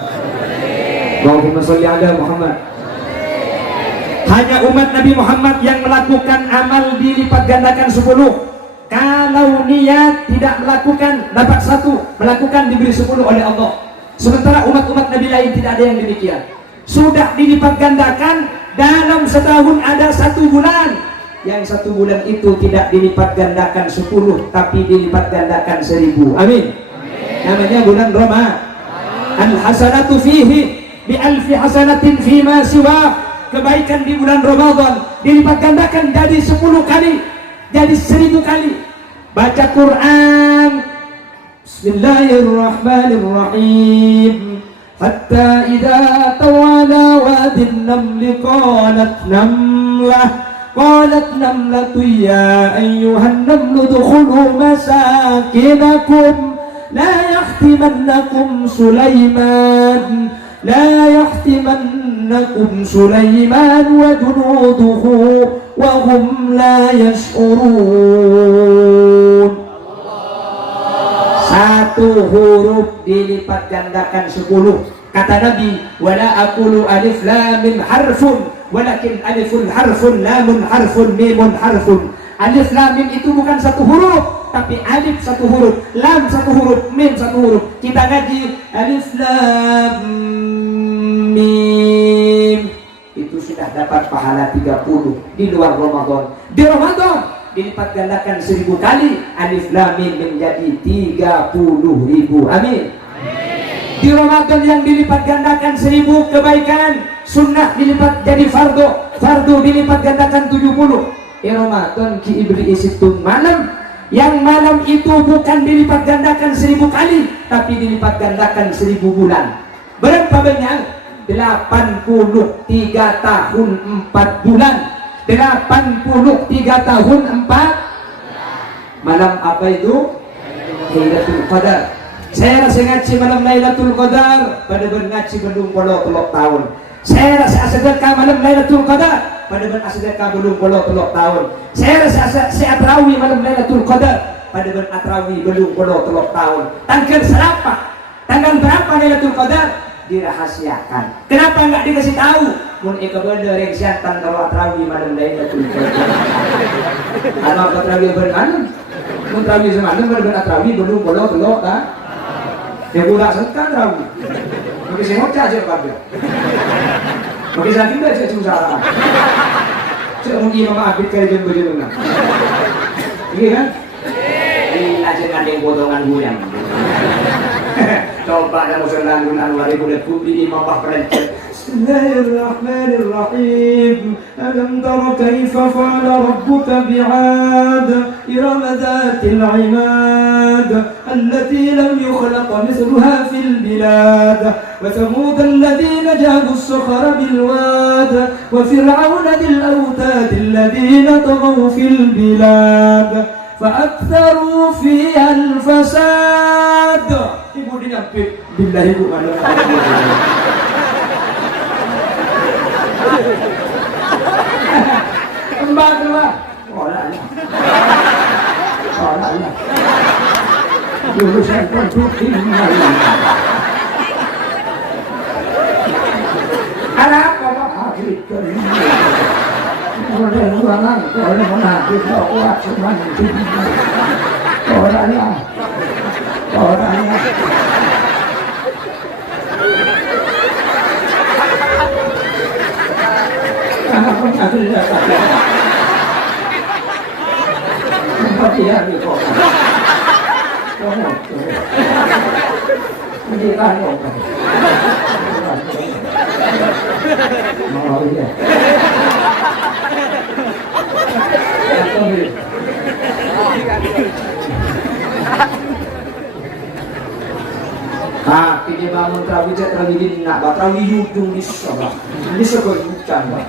Allahumma sholli ala Muhammad. Hanya umat Nabi Muhammad yang melakukan amal dilipat gandakan 10. Kalau niat tidak melakukan dapat 1, melakukan diberi 10 oleh Allah. Sementara umat-umat Nabi lain tidak ada yang demikian. Sudah dilipat gandakan dalam setahun ada 1 bulan. Yang 1 bulan itu tidak dilipat gandakan 10, tapi dilipat gandakan 1000. Amin. Namanya bulan Ramadan. Al-hasanatu fihi bi alfi hasanatin fima siwa. Kebaikan di bulan Ramadan dilipat gandakan jadi 10 kali, jadi 1000 kali. Baca Quran. Bismillahirrahmanirrahim. Hatta idza tawala wadin namli qalat namlatu ya ayyuhan namlu dukhulu masakinakum la yahtimannakum Sulaiman wa junuduhu wa hum la yash'urun. 1 huruf dilipat gandakan 10. Kata Nabi, wala aqulu alif lam mim harfun walakin alifun harfun lamun harfun mimun harfun. Alif lam mim itu bukan 1 huruf, tapi alif 1 huruf, lam 1 huruf, mim 1 huruf. Kita ngaji alif lam mim, itu sudah dapat pahala 30 di luar Ramadan. Di Ramadan dilipat gandakan 1000 kali, alif lam mim menjadi 30.000. Amin. Di Ramadan yang dilipat gandakan 1000 kebaikan, sunnah dilipat jadi fardu dilipat gandakan 70. Di Ramadan ki iblis itu malam, yang malam itu bukan dilipat gandakan 1000 kali, tapi dilipat gandakan 1000 bulan. Berapa banyak? 83 tahun 4 bulan. 83 tahun 4 malam. Apa itu? Lailatul Qadar. Saya rasa ngaji malam Lailatul Qadar pada ngaji belum 30 tahun. Saya rasa sedekah malam Lailatul Qadar pada sedekah belum 30 tahun. Saya rasa saya tarawih malam Lailatul Qadar pada tarawih belum 30 tahun. Tanggal berapa? Tanggal berapa Lailatul Qadar? Dirahasiakan. Kenapa enggak dikasih tahu? Mun ika bener yang siatan kalau tarawih malam Lailatul Qadar. Atau tarawih bermalam? Mun tarawih semalam pada tarawih belum 30 tahun. Ya budak sekan tarawih. Mungkin saya ngocah aja kabel. Mungkin saya tidak saya susah. Saya mungkin mama abid kali jam berjam enam. Iya kan? Ini aja ngandeng potongan guyang. Coba ada musuhan gunan lari kulit putih imam bah perencet. Bismillahirrahmanirrahim. Alam tara kaifa fa'ala rabbuka bi'ad iram dhatil 'imad allati lam yukhlaq mithluha fil bilad wa thamud alladhina jabu as-sakhara bil wad wa fir'auna dhil awtad alladhina taghaw fil bilad فأكثروا فيها الفساد. Ibu dinyampit billahi bu mana. Kembang keluar. Olah. Dulu saya produktif. Anak apa habis orang orang orang mana kita kuat semua orangnya apa ada tempat dia di kota ini kan Oh iya. Tapi dia bangun terawih cek terawih di nak terawih yudung di sekolah bukan bah.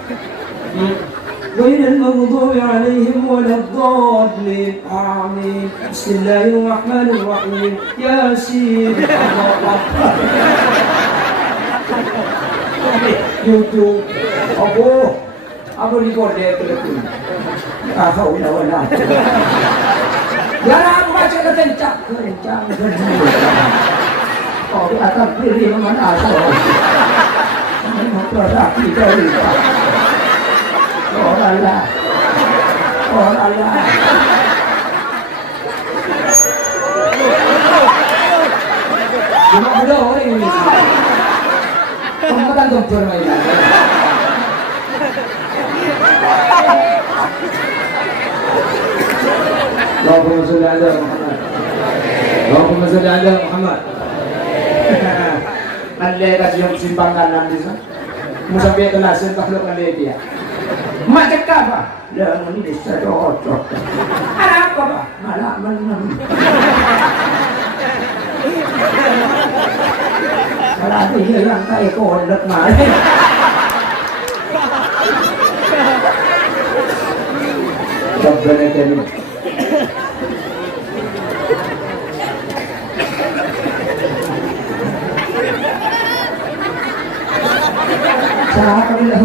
غير المغضوب عليهم ولا الضالين آمين بسم الله الرحمن الرحيم ياسين الله YouTube Abu record dia telepon tahu dah wala jarang baca kencang oh di atas pilih mana asal memang produk kita oh Allah cuma ada orang ini kamu kan dokter mainan Allahumma sholli ala Muhammad Allahumma sholli ala Muhammad anda kasih yang simpang kanan di sana musabih kelasin takhluk anda dia mak cakap apa? Dah ini bisa cocok. Ada apa pak? Malah menang. Malah dia yang kayak kodok malah. Coba tadi. Siapa dia?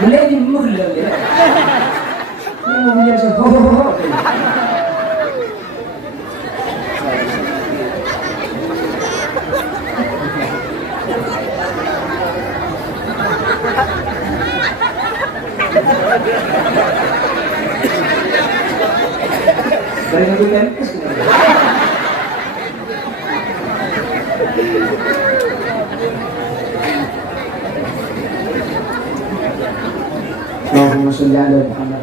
Boleh di mula dia. Ini mobilnya sebuah. Dari mobil tempes. Allahumma sholli ala Muhammad.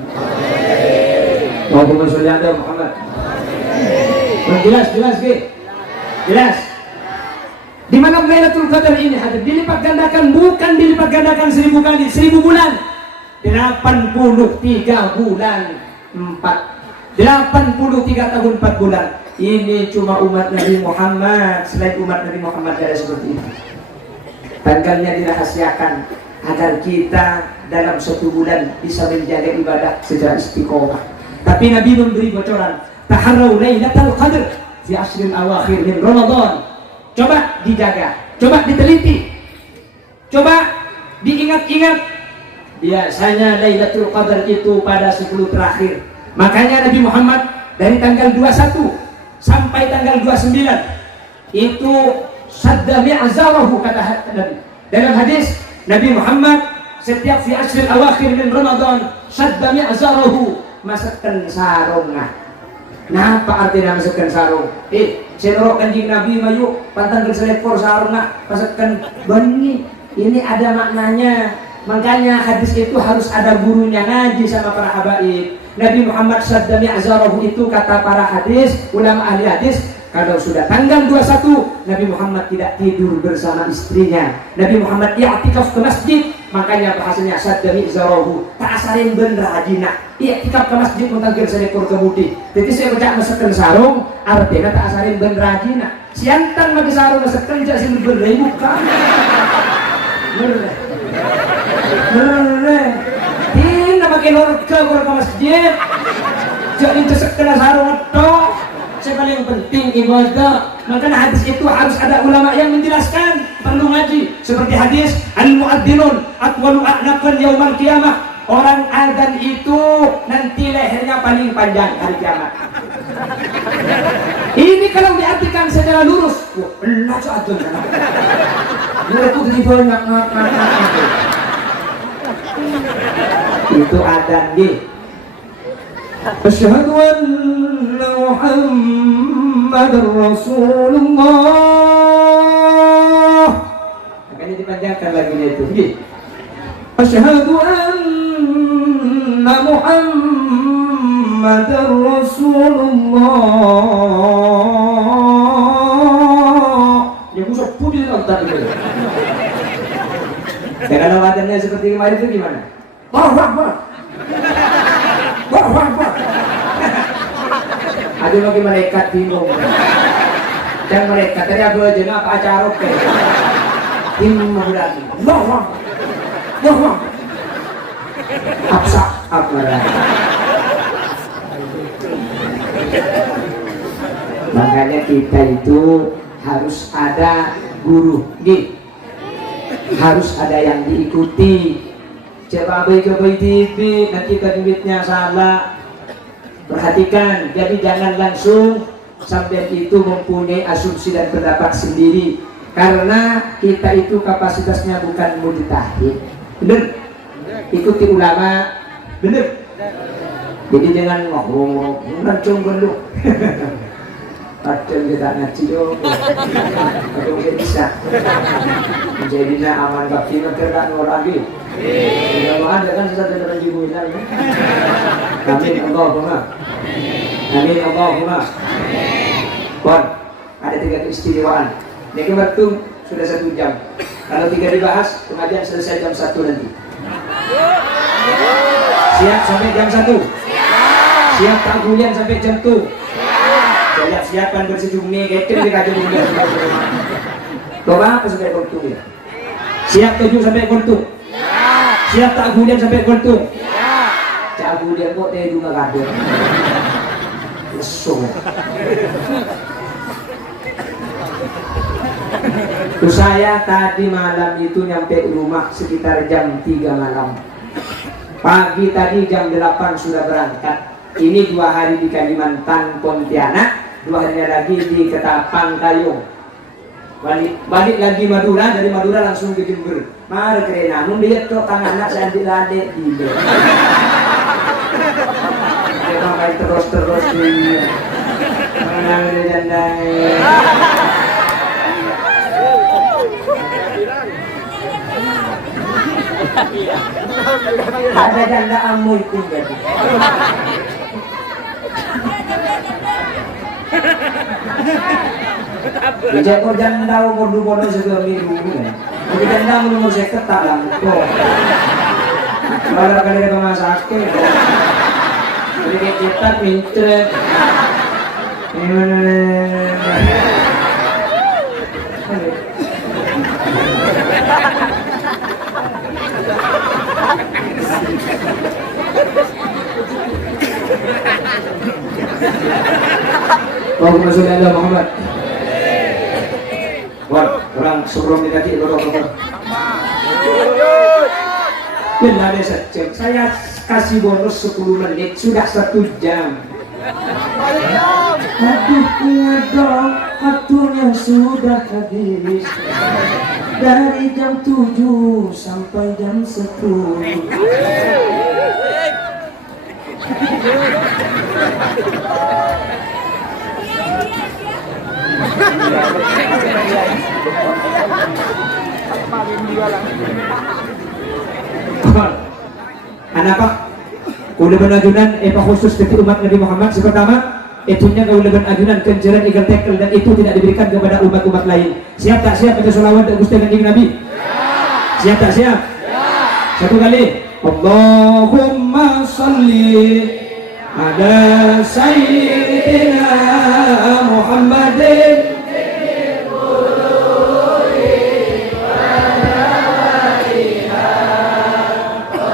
Allahumma sholli ala Muhammad. Jelas Jelas. Di malam Lailatul Qadar ini hadir dilipat gandakan, bukan dilipat gandakan 1000 kali, 1000 bulan. 83 bulan 83 tahun 4 bulan. Ini cuma umat Nabi Muhammad. Selain umat Nabi Muhammad ada seperti ini. Tanggalnya dirahasiakan agar kita dalam 1 bulan bisa menjaga ibadah secara istiqomah. Tapi Nabi memberi bocoran, taharrau lailatul qadr fi ashril awakhir min Ramadan. Coba dijaga, coba diteliti, coba diingat-ingat. Biasanya Lailatul Qadar itu pada 10 terakhir. Makanya Nabi Muhammad dari tanggal 21 sampai tanggal 29 itu sadda mi'zarahu, kata Nabi. Dalam hadis Nabi Muhammad setiap fi ashril awakhir min Ramadan sadda mi'zarahu, masukkan sarungnya. Nah, apa artinya masukkan sarung? Senurok kanjing Nabi mayu pantang berselekor sarungnya masukkan bani. Ini ada maknanya. Makanya hadis itu harus ada gurunya ngaji sama para habaib. Nabi Muhammad sadda mi'zarahu itu kata para hadis, ulama ahli hadis, kalau sudah tanggal 21 Nabi Muhammad tidak tidur bersama istrinya. Nabi Muhammad i'tikaf ke masjid. Makanya bahasanya sadda mi'zarahu, tak asarin bener hajina. I'tikaf ke masjid mentangkir selekor kemudi. Jadi saya baca masukkan sarung, artinya tak asarin bener hajina. Siantang bagi sarung masukkan jak sini bener bukan. Bener. Tidak pakai lorga ke masjid. Jadi tersekena sarung tok. Yang paling penting ibadah. Makanya hadis itu harus ada ulama yang menjelaskan, perlu ngaji. Seperti hadis al-muadzzinun atwalu a'naqan yaumal qiyamah. Orang azan itu nanti lehernya paling panjang hari kiamat. Ini kalau diartikan secara lurus, benar azan. Mereka jadi banyak itu adzan di. Asyhadu anna Muhammadar Rasulullah. Makanya dipanjangkan lagi itu. Asyhadu anna Muhammadar Rasulullah. Ya busuk putih tadi. Dengan awadannya seperti kemarin itu gimana? Allahu Akbar. Allahu Akbar. Aduh lagi malaikat bingung. Dan mereka tadi aku aja apa acara oke. Tim berarti. Allahu Akbar. Allahu Akbar. Absak Akbar. Makanya kita itu harus ada guru, nih. Harus ada yang diikuti. Coba baik-baik TV, nanti tajwidnya salah. Perhatikan, jadi jangan langsung sampai itu mempunyai asumsi dan pendapat sendiri. Karena kita itu kapasitasnya bukan mujtahid. Bener? Ikuti ulama, bener? Jadi jangan ngomong, lancung belum. Kadang kita ngaji dong, kadang kita bisa. Jadinya aman bakti mengerjakan orang lagi. Kalau ada kan sesuatu dengan jiwa ini. Amin Allahumma. Amin Allahumma. Bon, ada 3 keistimewaan. Ini waktu sudah 1 jam. Kalau 3 dibahas, pengajian selesai jam 1 nanti. Siap sampai jam 1. Siap tak gulian sampai jam 2. Siap siapkan bersejung nih, kecil di kajian gulian. Coba apa sampai kultum ya? Siap 7 sampai kultum. Siap tak gulian sampai kultum. Cak gulian kok teh juga kado. Lesung. Terus saya tadi malam itu nyampe rumah sekitar jam 3 malam. Pagi tadi jam 8 sudah berangkat. Ini 2 hari di Kalimantan Pontianak, 2 hari lagi di Ketapang Kayong. Balik lagi Madura, dari Madura langsung ke Jember. Mari kerena, nun lihat kok tangan anak saya diladek di. Kita main terus di. Menang di jandai. Ada janda amu itu berarti. Bijak kau janda umur 2 juga miru kan. Tapi janda umur 50 tak lah. Kalau kali ada masakin. Jadi kita pinter. Allahumma sholli ala Muhammad. Wah, orang sebelum dikasih berdoa. Benar ada secek. Saya kasih bonus 10 menit, sudah 1 jam. Aduh dong, waktunya sudah habis. Dari jam 7 sampai jam 10. Kenapa? Uleban ajunan khusus ketika umat Nabi Muhammad pertama itunya uleban ajunan kenceran ikan tekel dan itu tidak diberikan kepada umat-umat lain. Siap tak siap baca sholawat dan Gusti Kanjeng Nabi? Siap tak siap? Satu kali. Allahumma salli ala sayyidina Muhammadin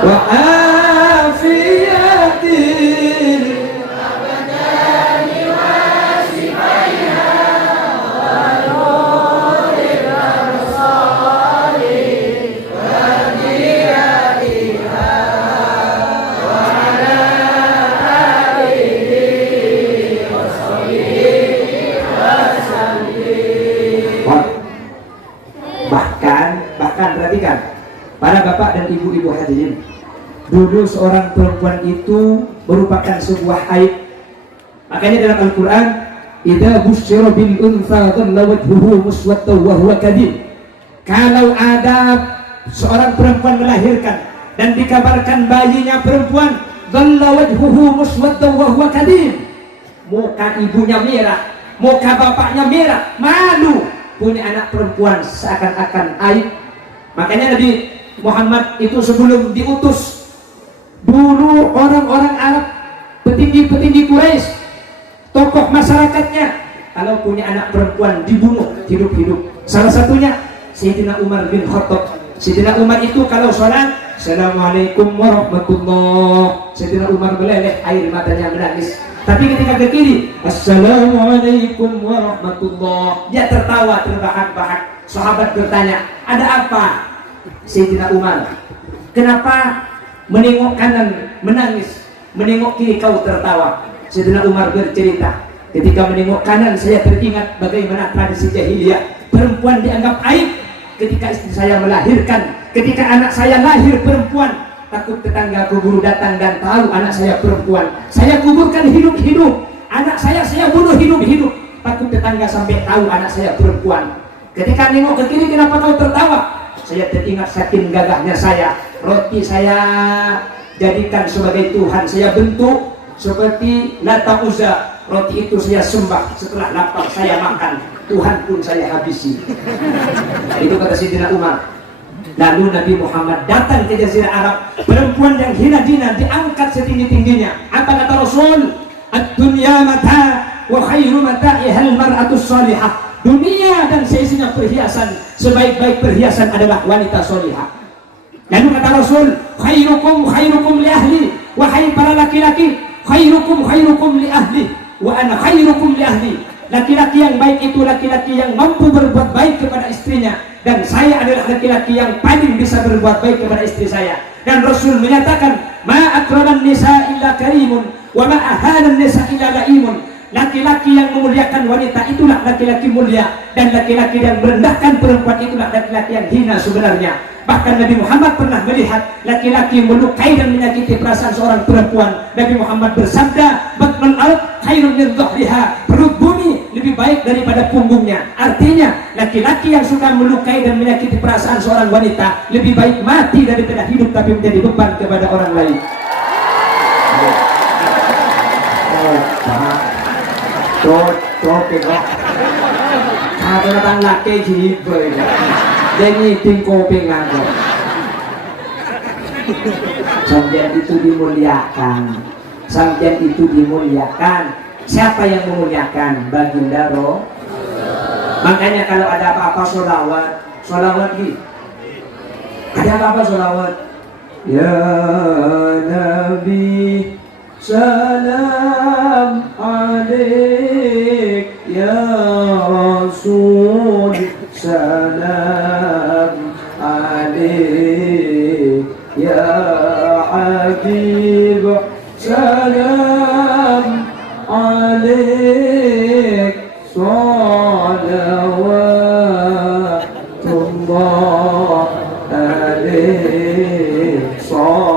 wa afiyatin abadani wa sifaiha wa nuril absari wa diyaiha wa ala alihi wa sahbihi wa sallim. Bahkan perhatikan para bapak dan ibu-ibu hadirin, dulu seorang perempuan itu merupakan sebuah aib. Makanya dalam Al-Quran, idza busyira bil untha dhalla wajhuhu muswaddan wa huwa kadhib. Kalau ada seorang perempuan melahirkan dan dikabarkan bayinya perempuan, dhalla wajhuhu muswaddan wa huwa kadhib. Muka ibunya merah, muka bapaknya merah, malu punya anak perempuan, seakan-akan aib. Makanya Nabi Muhammad itu sebelum diutus, dulu orang-orang Arab, petinggi-petinggi Quraisy, tokoh masyarakatnya, kalau punya anak perempuan dibunuh hidup-hidup. Salah satunya Sayyidina Umar bin Khattab. Sayyidina Umar itu kalau sholat, Assalamualaikum warahmatullah, Sayyidina Umar meleleh, air matanya menangis. Tapi ketika ke kiri, Assalamualaikum warahmatullah, dia tertawa terbahak-bahak. Sahabat bertanya, ada apa? Sayyidina Umar, kenapa menengok kanan menangis, menengok kiri kau tertawa? Sayyidina Umar bercerita, ketika menengok kanan saya teringat bagaimana tradisi jahiliyah, perempuan dianggap aib. Ketika istri saya melahirkan, ketika anak saya lahir perempuan, takut tetangga kubur datang dan tahu anak saya perempuan, saya kuburkan hidup-hidup. Anak saya bunuh hidup-hidup, takut tetangga sampai tahu anak saya perempuan. Ketika nengok ke kiri, kenapa kau tertawa? Saya teringat saking gagahnya saya, roti saya jadikan sebagai Tuhan, saya bentuk seperti Lata Uzza, roti itu saya sembah, setelah lapar saya makan, Tuhan pun saya habisi. Itu kata Sayyidina Umar. Lalu Nabi Muhammad datang ke Jazirah Arab, perempuan yang hina-hina diangkat setinggi-tingginya. Apa kata Rasul? Ad-dunya mata wa khairu mata'ihal mar'atus salihah. Dunia dan seisinya perhiasan, sebaik-baik perhiasan adalah wanita solihah. Lalu kata Rasul, khairukum li ahli, wahai para laki-laki, khairukum li ahli, wa ana khairukum li ahli. Laki-laki yang baik itu laki-laki yang mampu berbuat baik kepada istrinya, dan saya adalah laki-laki yang paling bisa berbuat baik kepada istri saya. Dan Rasul menyatakan, ma akraman nisa illa karimun, wa ma ahanan nisa illa laimun. Laki-laki yang memuliakan wanita itulah laki-laki mulia, dan laki-laki yang merendahkan perempuan itulah laki-laki yang hina sebenarnya. Bahkan Nabi Muhammad pernah melihat laki-laki melukai dan menyakiti perasaan seorang perempuan. Nabi Muhammad bersabda, batnul ard khairun min dhahriha, perut bumi lebih baik daripada punggungnya. Artinya laki-laki yang suka melukai dan menyakiti perasaan seorang wanita lebih baik mati daripada hidup tapi menjadi beban kepada orang lain. Kok ada datang laki hidup jadi tingkoping aku. Sampeyan itu dimuliakan, sampeyan itu dimuliakan. Siapa yang memuliakan? Baginda Roh. Makanya kalau ada apa-apa sholawat gitu. Ada apa-apa sholawat, ya Nabi salam alaik, ya Rasul salam alaik, ya Habib salam alaik, salawatullah alaik, salawat.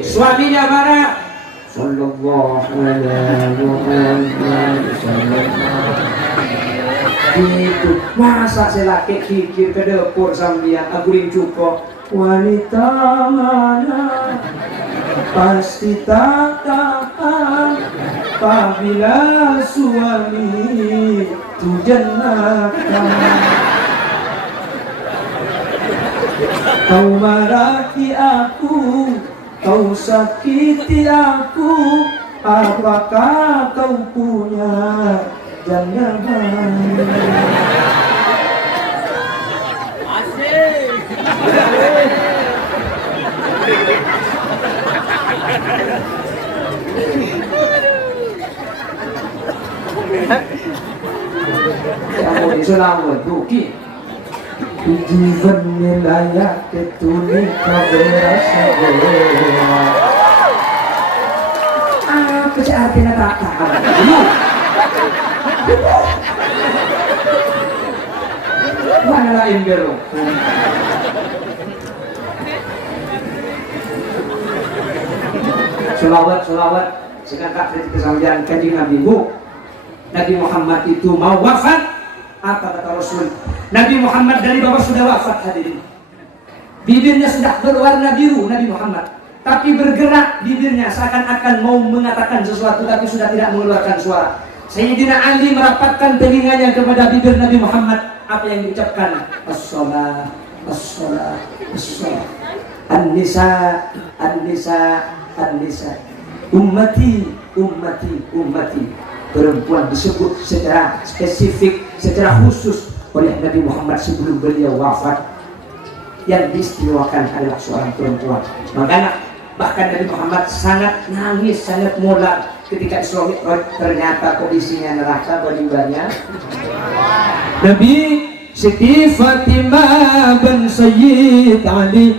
Suaminya marah, sallallahu alaihi Muhammad itu masa selaki kikir ke dapur sambian aguring cukup wanita mana pasti tak tahan apabila suami tu jenaka. Kau marahi aku, kau sakiti aku, apakah kau punya jangan. Asik. Kamu diselamat duki. Tujuan wilayah ketulik kaberasa apa sih artinya tak tahu? Mana lain belum? Selawat sekarang dari kesaksian kanjeng Nabi Nabi Muhammad itu mau wafat. Apa kata Rasul? Nabi Muhammad dari bawah sudah wafat hadirin. Bibirnya sudah berwarna biru Nabi Muhammad, tapi bergerak bibirnya seakan-akan mau mengatakan sesuatu tapi sudah tidak mengeluarkan suara. Sayyidina Ali merapatkan telinganya kepada bibir Nabi Muhammad. Apa yang diucapkan? As-salat, as-salat, as-salat. An-nisa, an-nisa, an-nisa. Ummati, ummati, ummati. Perempuan disebut secara spesifik, secara khusus oleh Nabi Muhammad sebelum beliau wafat. Yang diistimewakan adalah seorang perempuan. Makanya bahkan Nabi Muhammad sangat nangis, sangat molar ketika Isra Mi'raj, ternyata kondisinya neraka banyubannya. Nabi Siti Fatimah bin Sayyid Ali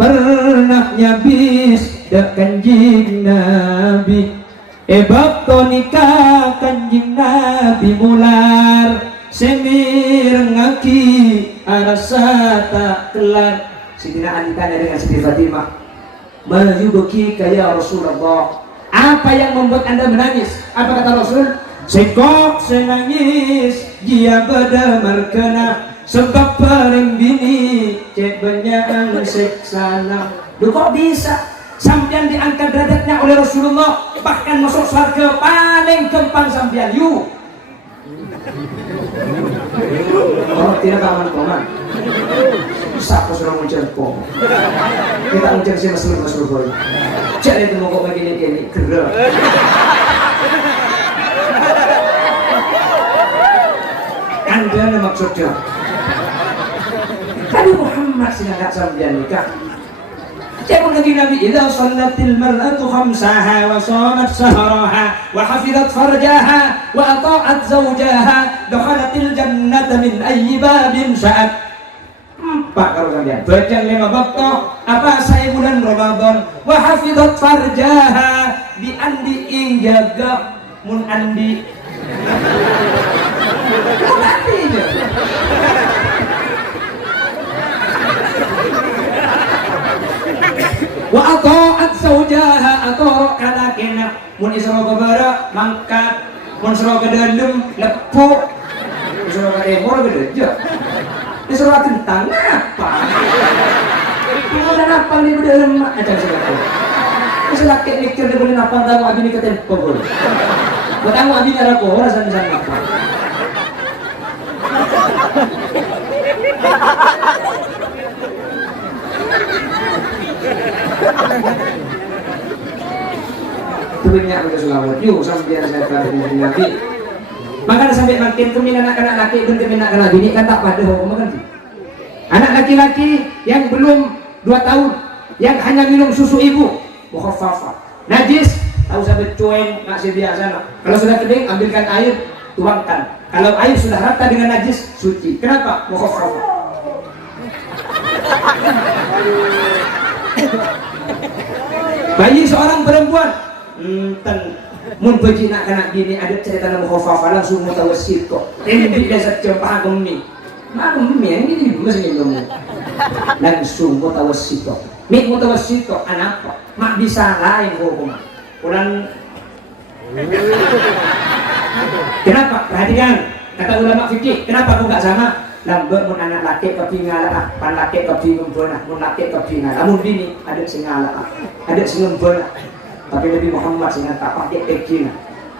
pernah nyabis dak kanjing Nabi. Ebab tonika kanjing Nabi mular semir ngaki arasa tak kelar. Sidina Ali tanya dengan Siti Fatimah, ma yubkika ya Rasulullah, apa yang membuat anda menangis? Apa kata Rasul? Sekok senangis dia badamar kena sebab paling bini cek banyak seksana. Duh, kok bisa sampean diangkat derajatnya oleh Rasulullah, bahkan masuk surga paling kempang sampean you. Oh, tidak kaman koman. Siapa sudah muncul kok? Kita muncul si masuk boy. Jadi itu mau kok begini gerak. Anda maksudnya? Nabi Muhammad sih nggak sampean nikah. Jangan lagi Nabi idza shallatil mar'atu khamsaha wa shamat sahraha wa hafizat farjaha wa ata'at zawjaha dakhalatil jannata min ayyi babin sya'at. Empat kalau kalian baca 5 bab toh apa saya bulan Ramadan wa hafizat farjaha di andi ing jaga mun andi mati aja. Wa ata'at zawjaha atara kana kena mun isra babara mangkat mun isra gadalem lepuk isra gademor gedeja isra kentang apa mun apa ni bedalem aja sebab isra laki mikir de boleh apa tahu abi ni katen pogol buat kamu abi cara ko rasa bisa apa Tubuhnya udah selawat, yuk sampai saya kali Nabi. Makanya sampai makin kemin anak-anak laki dan kemin anak-anak bini kan tak pada hukum kan? Anak laki-laki yang belum 2 tahun, yang hanya minum susu ibu, mukhaffafa, najis, tahu sampai cueng ngasih biasa. Kalau sudah kering, ambilkan air, tuangkan. Kalau air sudah rata dengan najis, suci. Kenapa? Mukhaffafa. Bayi seorang perempuan mun baji nak kena gini ada cerita nama khafafah langsung mutawassit kok tembi dasar jempah gemi mak gemi yang ini masih gemi langsung mutawassit kok mik mutawassit kok anak kok mak bisa lain hukum ulang kenapa perhatikan kata ulama fikih kenapa kok enggak sama lambat mun anak laki kepingala pan laki kepingum bona mun laki kepingala mun bini ada singala ada singum bona tapi Nabi Muhammad sing tak pakai tekin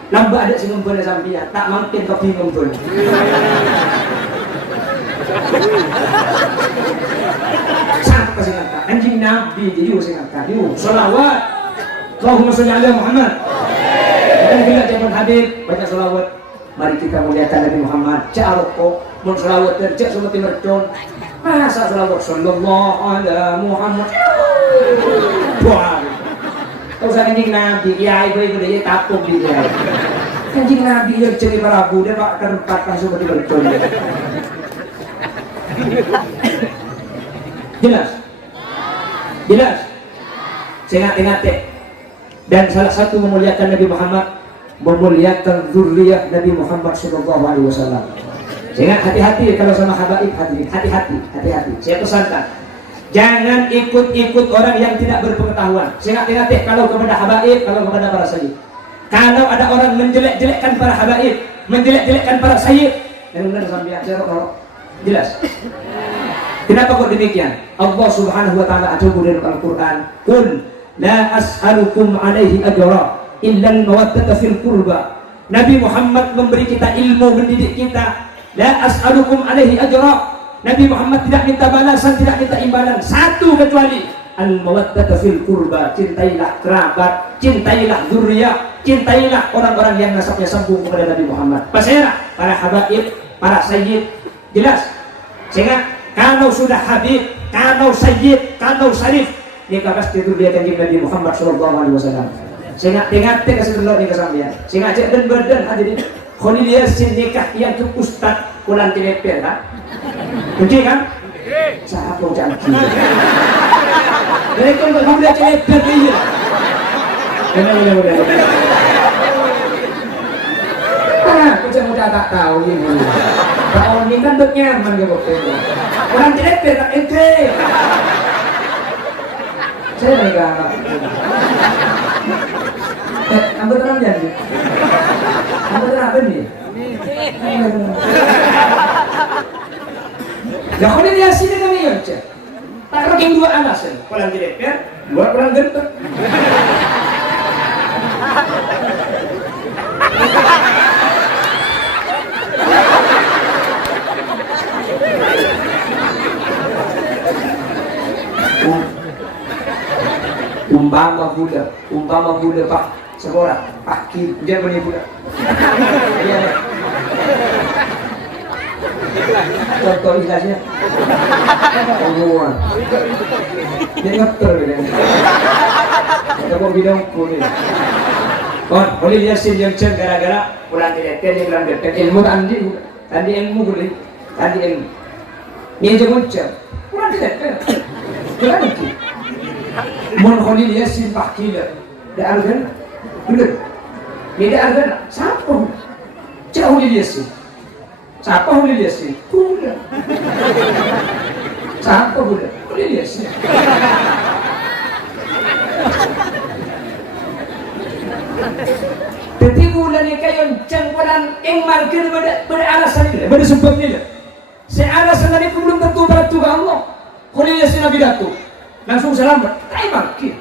lambat ada singum bona sampeyan tak mungkin kepingum bona sampai sing kata anjing nabi jadi sing kata yuk selawat Allahumma sholli ala Muhammad dan bila zaman hadir baca selawat. Mari kita muliakan Nabi Muhammad. Cak kok mun selawat tercek seperti mercon. Masa selawat sallallahu ala Muhammad. Wah. Tahu saya anjing Nabi, kiai gue gede tapung di dia. Anjing Nabi yang jadi Prabu dia pak terempatkan seperti mercon. Jelas? Jelas? Saya ingat dan salah satu memuliakan Nabi Muhammad memuliakan zuriyah Nabi Muhammad sallallahu alaihi wasallam. Sehingga hati-hati kalau sama habaib hadirin, hati-hati. Saya pesankan, jangan ikut-ikut orang yang tidak berpengetahuan. Saya hati-hati kalau kepada habaib, kalau kepada para sayyid. Kalau ada orang menjelek-jelekkan para habaib, menjelek-jelekkan para sayyid, yang benar sampai jelas. Kenapa kok demikian? Allah Subhanahu wa taala ada di Al-Qur'an, "Qul la as'alukum alaihi ajra illal mawaddata fil qurba Nabi Muhammad memberi kita ilmu, mendidik kita. La as'alukum alaihi ajra. Nabi Muhammad tidak minta balasan, tidak minta imbalan, satu kecuali al-mawaddata fil qurba, cintailah kerabat, cintailah dzurriyyah, cintailah orang-orang yang nasabnya sambung kepada Nabi Muhammad. Pasera, para habaib, para sayyid, jelas. Sehingga kalau sudah habib, kalau sayyid, kalau syarif, nikah pasti itu dia kanjeng Nabi Muhammad sallallahu alaihi wasallam. Sehingga tengah kasih dulu nikah sampean. Sehingga cek dan badan hadirin. Khalil Yasin nikah yang ke ustaz ulang telepon kan? Betul kan? Siapa yang canggih? Mereka enggak boleh telepon dia. Boleh. Aku cuma tak tahu ini. Tahu ini kan bernyaman ke bawah. Ulang telepon tak ente. Saya enggak. Ambil terang jadi. Ambil terang apa nih? Dah kau ni Yasin ni kami yang cek. Tak kau yang dua alasan. Pulang direktur, dua pulang direktur. Umpama budak Pak sekolah, Pak Ki, dia punya budak. Contoh ikhlasnya pengumuman dia ngeter gitu kita mau bidang kuning Khalil Yasin yang ceng gara-gara pulang direktur dia bilang direktur ilmu tadi ilmu boleh tadi ilmu ini aja muncul pulang direktur pulang itu mun Khalil Yasin Pak Kila dia argan bener dia argan siapa jauh Khalil Yasin. Siapa Khalil Yasin? Budak. Siapa budak? Khalil Yasin. Tapi bulan ni kayon cengkoran market pada alasan ini, pada sebab ini. Saya alasan tadi belum tentu pada Tuhan Allah. Khalil Yasin Nabi Datuk langsung selamat. Tai market.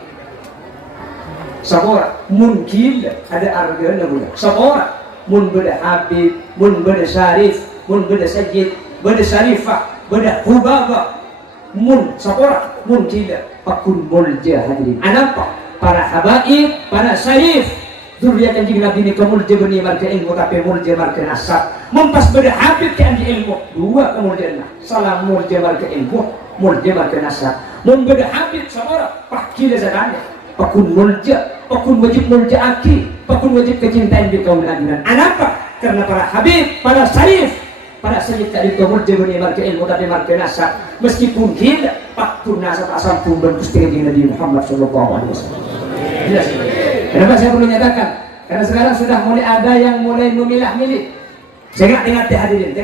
Sabora mungkin ada argana budak. Sabora mun beda habib, mun beda syarif, mun beda sayyid, beda syarifah, beda hubaba, mun sapora, mun tidak pakun mulja hadirin. Anapa? Para habaib, para syarif, zuriat kanjeng Nabi ni kamulja bani marka ilmu tapi mulja marka nasab. Mun pas beda habib ke andi ilmu, dua kemuliaan. Salam mulja marka ilmu, mulja marka nasab. Mun beda habib sapora, pakila zakanya. Pakun mulja, pakun wajib mulja aki, pakun wajib kecintaan di kaum adinan. Anapa? Karena para habib, para syarif, para sayyid tadi itu mulja bani marka ilmu tapi marka nasab. Meskipun tidak, pakun nasab asal pun berkusti Nabi Muhammad sallallahu alaihi wasallam. Jelas. Kenapa saya perlu nyatakan? Karena sekarang sudah mulai ada yang mulai memilah-milih. Saya ingat hadirin,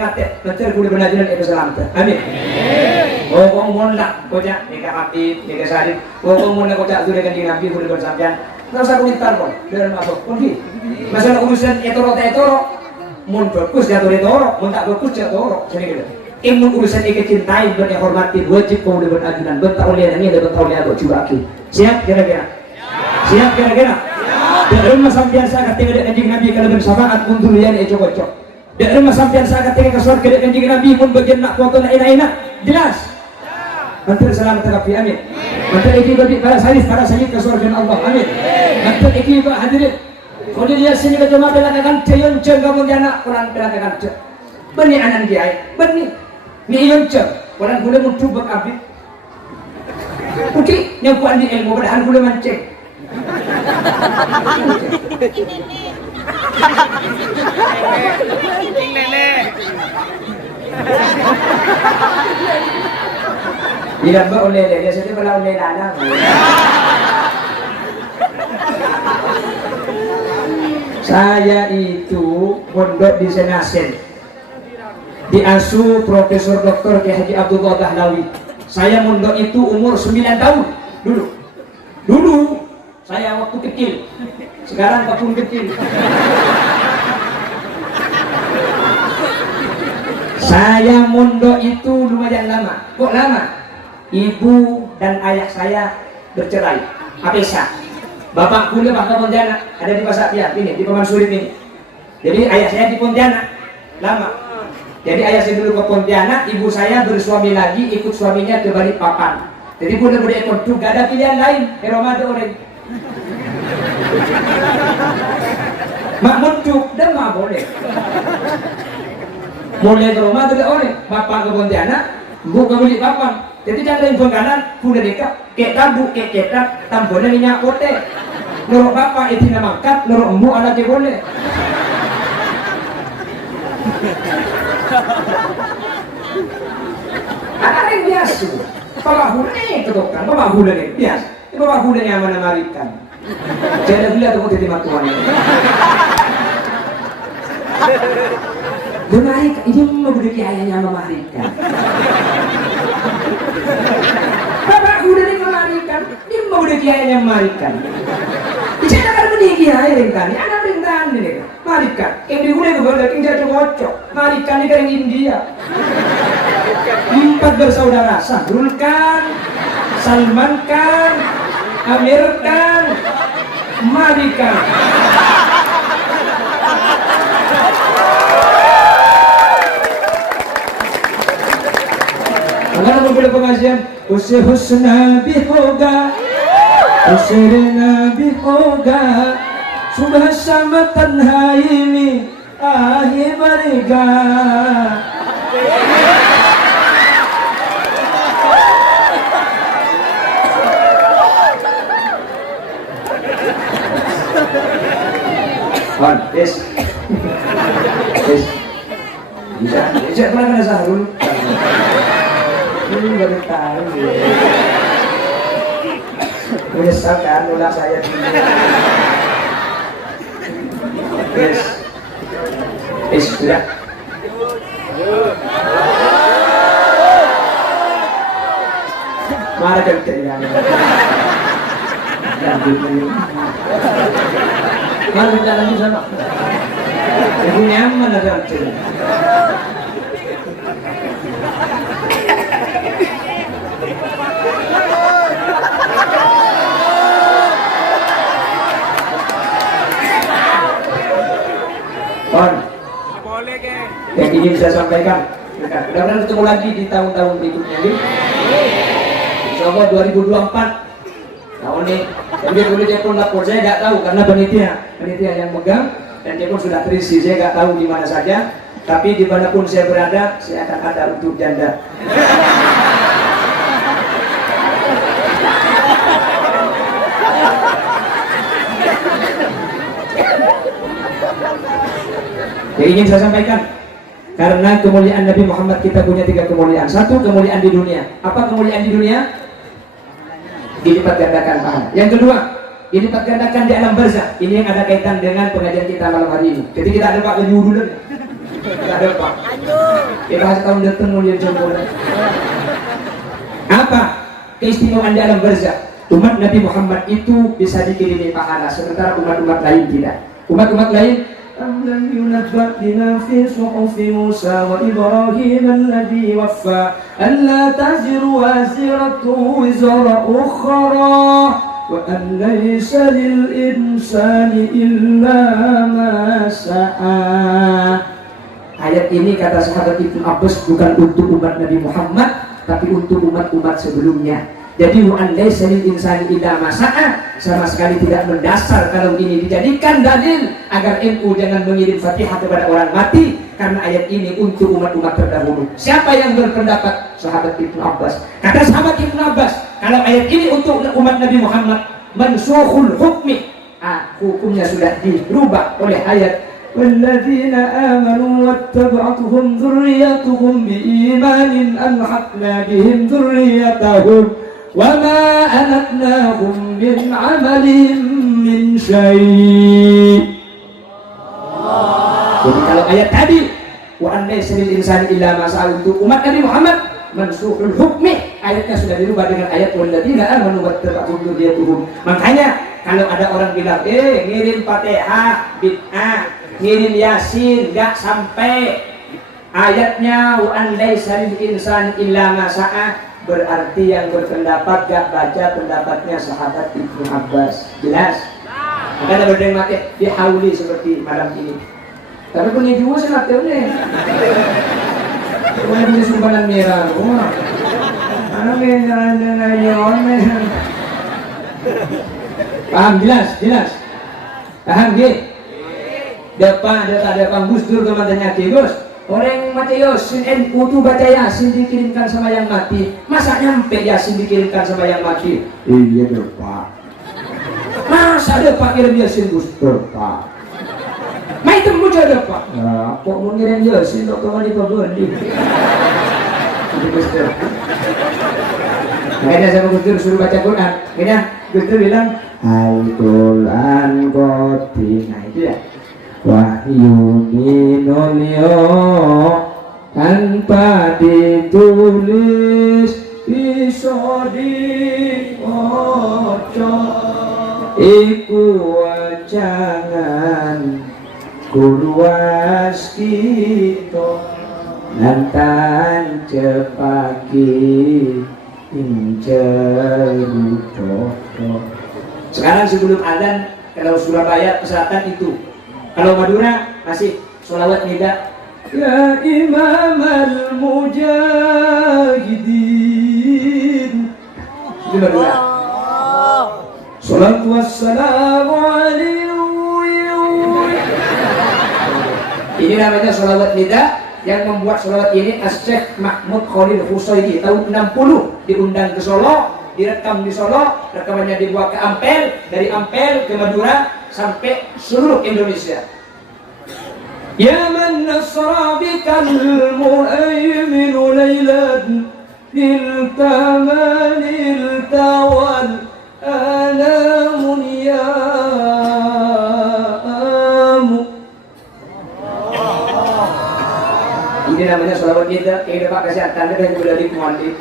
betul kuda benajiran itu selamat. Amin. Kau mondak, kocak nikah habib, nikah syarif. Kau mondak kocak tu dengan Nabi kuda bersampian. Tak usah komentar pun, dalam apa pergi. Masalah urusan etoro, mun bagus jatuh etoro, mun tak bagus jatuh. Sini gitu. Ilmu urusan cintai dan hormati wajib kau udah benajiran. Bentar oleh ini, bentar oleh aku juga aki. Siap kira-kira? Siap kira-kira? Dalam sampian saya ketika kanjeng Nabi kalau bersyafaat untuk lian cocok. Dalam sampian saya ketika kesuar ke kanjeng Nabi pun bagian nak foto nak enak-enak. Jelas? Mantul salam terapi amin. Mantul iki bagi para salih ke surga Allah amin. Mantul iki Pak hadirin. Khalil Yasin ke cuma belakang ceyon ceng kamu jana Quran belakang ceng. Bani anan kiai, bani. Ni iyon ceng. Quran boleh muncul abid. Oke, yang kuat di ilmu padahal boleh mancing. Bila mbak oleh dia saja pula oleh lanang. Saya itu pondok di Senasen, diasuh Profesor Dr. Kiai Haji Abdullah Dahlawi. Saya mondok itu umur 9 tahun dulu saya waktu kecil, sekarang tak pun kecil. Saya mondok itu lumayan lama. Kok lama? Ibu dan ayah saya bercerai, apisah. Bapak kuliah bahkan menjana ada di Pasar Tiap ini, di Paman Surit ini. Jadi ayah saya di Pontianak lama. Jadi ayah saya dulu ke Pontianak, ibu saya bersuami lagi, ikut suaminya ke Balikpapan. Jadi budak-budak itu gak ada pilihan lain, Ramadan orang. Mak muncuk dan mak boleh. Mulai ke rumah ada orang, bapak ke Pontianak, ibu ke Balikpapan. Jadi jangan info kanan, kuda dekat, kek tabu, kek cetak, tamponnya minyak kote. Nurut bapak itu nama kat, nurut embu anaknya boleh. Ada yang biasa, bapak hulanya ketukang, bapak hulanya biasa, bapak hulanya yang menamarikan. Jangan gila tuh jadi matuannya. Memarikan, ini membudaki ayahnya memarikan. Bapak hulanya memarikan, ini membudaki ayahnya memarikan. Saya akan meninggi ayah rintan, anak rintan ini. Marikan, yang dihulai kepada yang jatuh kocok. Marikan ini kan India. 4 bersaudara, Sahrul Khan, Salman Khan, Amir Khan, Malika. Kalau berbeda pengajian, Usse husna bihoga, Usirna bihoga, Subha sama tanhaimi, ahi bariga. Wan, yes. Bisa pernah kena Sahrul? Ini baru tahu. Menyesalkan ulah saya dulu. Yes. Sudah. Mari kita jalan. Mari kita jalan sama. Ibu nyaman ada jalan. Yang ingin saya sampaikan, mudah-mudahan ketemu lagi di tahun-tahun berikutnya. Insya Allah 2024 tahun ini. Tapi dulu telepon lapor saya nggak tahu karena panitia yang megang dan telepon sudah terisi. Saya nggak tahu di mana saja, tapi dimanapun saya berada, saya akan ada untuk janda. Yang ingin saya sampaikan, karena kemuliaan Nabi Muhammad kita punya 3 kemuliaan. 1, kemuliaan di dunia. Apa kemuliaan di dunia? Dilipat gandakan pahala. Yang kedua, dilipat gandakan di alam barzakh. Ini yang ada kaitan dengan pengajian kita malam hari ini. Jadi kita ada Pak Lenyur dulu. Kita ada Pak. Kita bahas tahun datang mulia jomblo. Apa keistimewaan di alam barzakh? Umat Nabi Muhammad itu bisa dikirimi pahala, sementara umat-umat lain tidak. Umat-umat lain أم لم ينبأ بما في صحف موسى وإبراهيم الذي وفى ألا تزر وازرة وزر أخرى وأن ليس للإنسان إلا ما سعى. Ayat ini kata sahabat Ibnu Abbas bukan untuk umat Nabi Muhammad tapi untuk umat-umat sebelumnya. Jadi wa an laysa lil insani illa ma sa'a, sama sekali tidak mendasar kalau ini dijadikan dalil agar NU jangan mengirim Fatihah kepada orang mati karena ayat ini untuk umat-umat terdahulu. Siapa yang berpendapat? Sahabat Ibnu Abbas. Kata sahabat Ibnu Abbas, kalau ayat ini untuk umat Nabi Muhammad, mansukhul hukmi, hukumnya sudah dirubah oleh ayat walladzina amanu wattaba'atuhum dzurriyyatuhum biimanin alhaqna bihim dzurriyyatahum wama alatnahum min amalihim min syai'. Jadi kalau ayat tadi wa an laysa lil insani illa ma sa'a untuk umat Nabi Muhammad, mansukhul hukmi, ayatnya sudah dirubah dengan ayat walladzina amanu wattaba'atuhum dzurriyyatuhum. Makanya kalau ada orang bilang ngirim Fatihah bid'ah, ngirim Yasin enggak sampai ayatnya wa an laysa lil insani illa ma sa'a, berarti yang berpendapat gak baca pendapatnya sahabat Ibnu Abbas. Jelas? Maka ada berdeng mati dihauli seperti malam ini. Tapi punya juga sih nanti nih. Punya simpanan merah, rumah. Ano jalan-jalan. Paham jelas. Paham gitu. Depan Gus Dur kemantannya Gus. Orang mati Yasin NU tuh baca Yasin dikirimkan sama yang mati. Masa nyampe Yasin dikirimkan sama yang mati? Iya deh Pak. Masa ada Pak kirim Yasin Gus Dur Pak? Mai temu ada Pak. Nah, kok mau ngirim Yasin untuk kemana Pak Gus Dur? Makanya sama Gus Dur suruh baca Quran. Makanya Gus Dur bilang, Hai Quran Qoti. Nah itu ya. Wahyu minulio tanpa ditulis bisa dioco iku wajangan kurwas kita nantan cepaki inceruto. Sekarang sebelum adzan kalau Surabaya ke selatan itu, kalau Madura masih sholawat nida. Ya Imam al-Mujahidin. Itu Madura. Salatu wassalamu alaihi. Ini namanya sholawat nida. Yang membuat sholawat ini Syekh Mahmud Khalil Husaini tahun 60 diundang ke Solo, direkam di Solo, rekamannya dibawa ke Ampel, dari Ampel ke Madura sampai seluruh Indonesia. Ya man nasra bikal mu'aymin laylan iltamanil tawal alamun ya amu. Ini namanya sholawat kita. Ini Pak kasih tanda dan sudah dimuandi.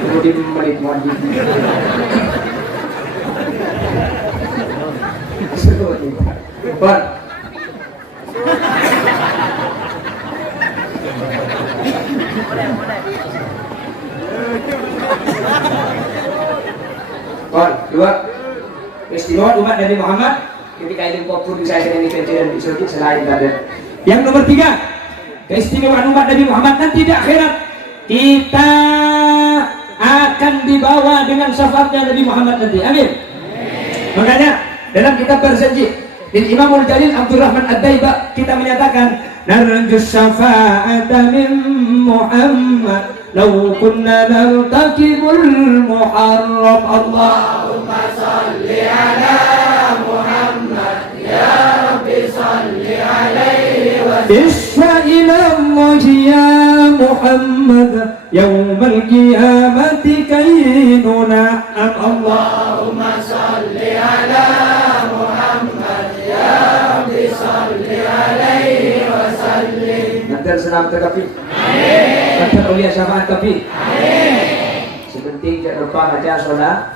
Kemudian menit muandi. Pak. Dua istimewa umat Nabi Muhammad ketika ilmu kopur di saya ini kejadian di surga selain tadi. Yang nomor 3, keistimewaan umat Nabi Muhammad nanti di akhirat kita akan dibawa dengan syafaatnya Nabi Muhammad nanti. Amin. Makanya dalam kitab berjanji dari Imamul Jalil Abdurrahman Ad-Daiba kita menyatakan narju syafa'ata min Muhammad law kunna nartakibul muharram. Allahumma salli ala Muhammad ya Rabbi salli alaihi wa sallam ila Allah ya Muhammad yawmal qiyamati kainuna. Allahumma salli ala Muhammad ya Rabbi salli alaihi wa sallim. Nanti senam tetapi nanti ulia syafaat tapi sepenting jangan lupa baca sholat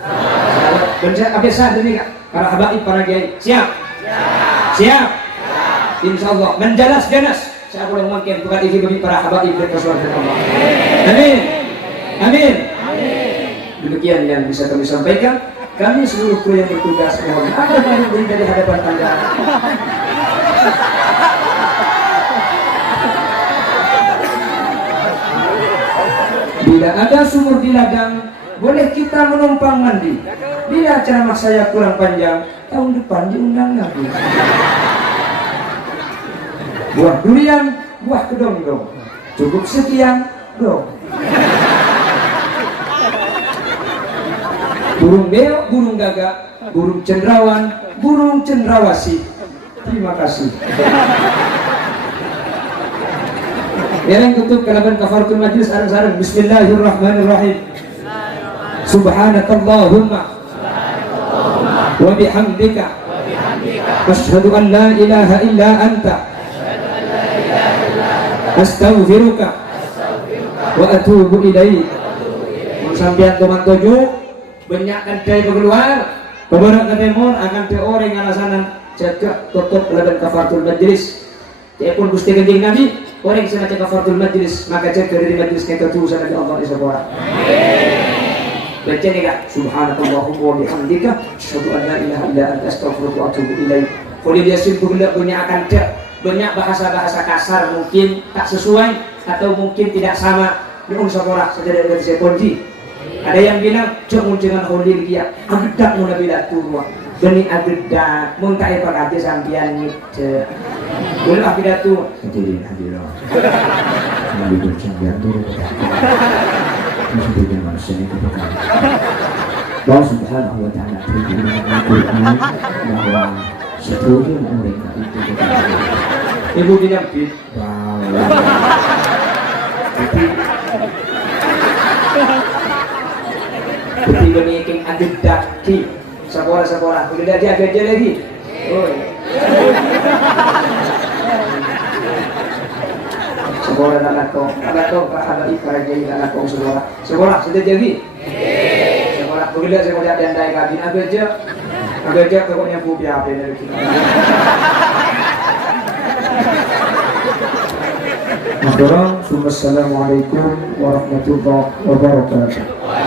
bencana kebiasaan ini kak para habaib para kiai siap insyaallah menjalas-jalas saya boleh mungkin bukan izin bagi para habaib dan kesulitan Allah. Amin. Demikian yang bisa kami sampaikan. Kami seluruh kru yang bertugas mohon ada banyak dari hadapan Anda. Bila ada sumur di ladang, boleh kita menumpang mandi. Bila ceramah saya kurang panjang, tahun depan diundang lagi. Buah durian, buah kedong-dong. Cukup sekian, dong. Burung beo, burung gagak, burung cendrawan, burung cendrawasi. Terima kasih. Yang tutup kalaban kafaratul majlis sareng-sareng. Bismillahirrahmanirrahim. Subhanakallahumma wa bihamdika asyhadu an la ilaha illa anta astaghfiruka wa atubu ilaik. Sampeyan teman tujuh banyakkan day keluar keberak ke temon akan te orang alasanan jaga tutup kalaban kafaratul majlis. Telepon Gusti Kanjeng Nabi, orang yang sengaja kafaratul majlis, maka jaga dari majlis kita tulisan dari Allah Subhanahu. Baca nih kak, Subhanallahumma wa bihamdika, asyhadu an la ilaha illa anta astaghfiruka wa atubu ilaik. Kalau dia simpul punya akan banyak bahasa-bahasa kasar mungkin tak sesuai atau mungkin tidak sama dengan sekolah saja dari saya ponji. Ada yang bilang jangan holil dia agak mau nabila turwa demi agak muntai pakati sampian itu boleh agak tu jadi hadir nabi sampian turwa mesti manusia ini kebetulan Allah Subhanahu wa Ta'ala berfirman bahwa seluruh mereka itu ibu tidak ketika making agak daki sekolah udah jaga lagi sekolah anak kau para jadi anak kau sekolah sudah jadi sekolah udah sekolah dan dai kabin agak aja pokoknya bu biar apa dari kita Assalamualaikum warahmatullahi wabarakatuh.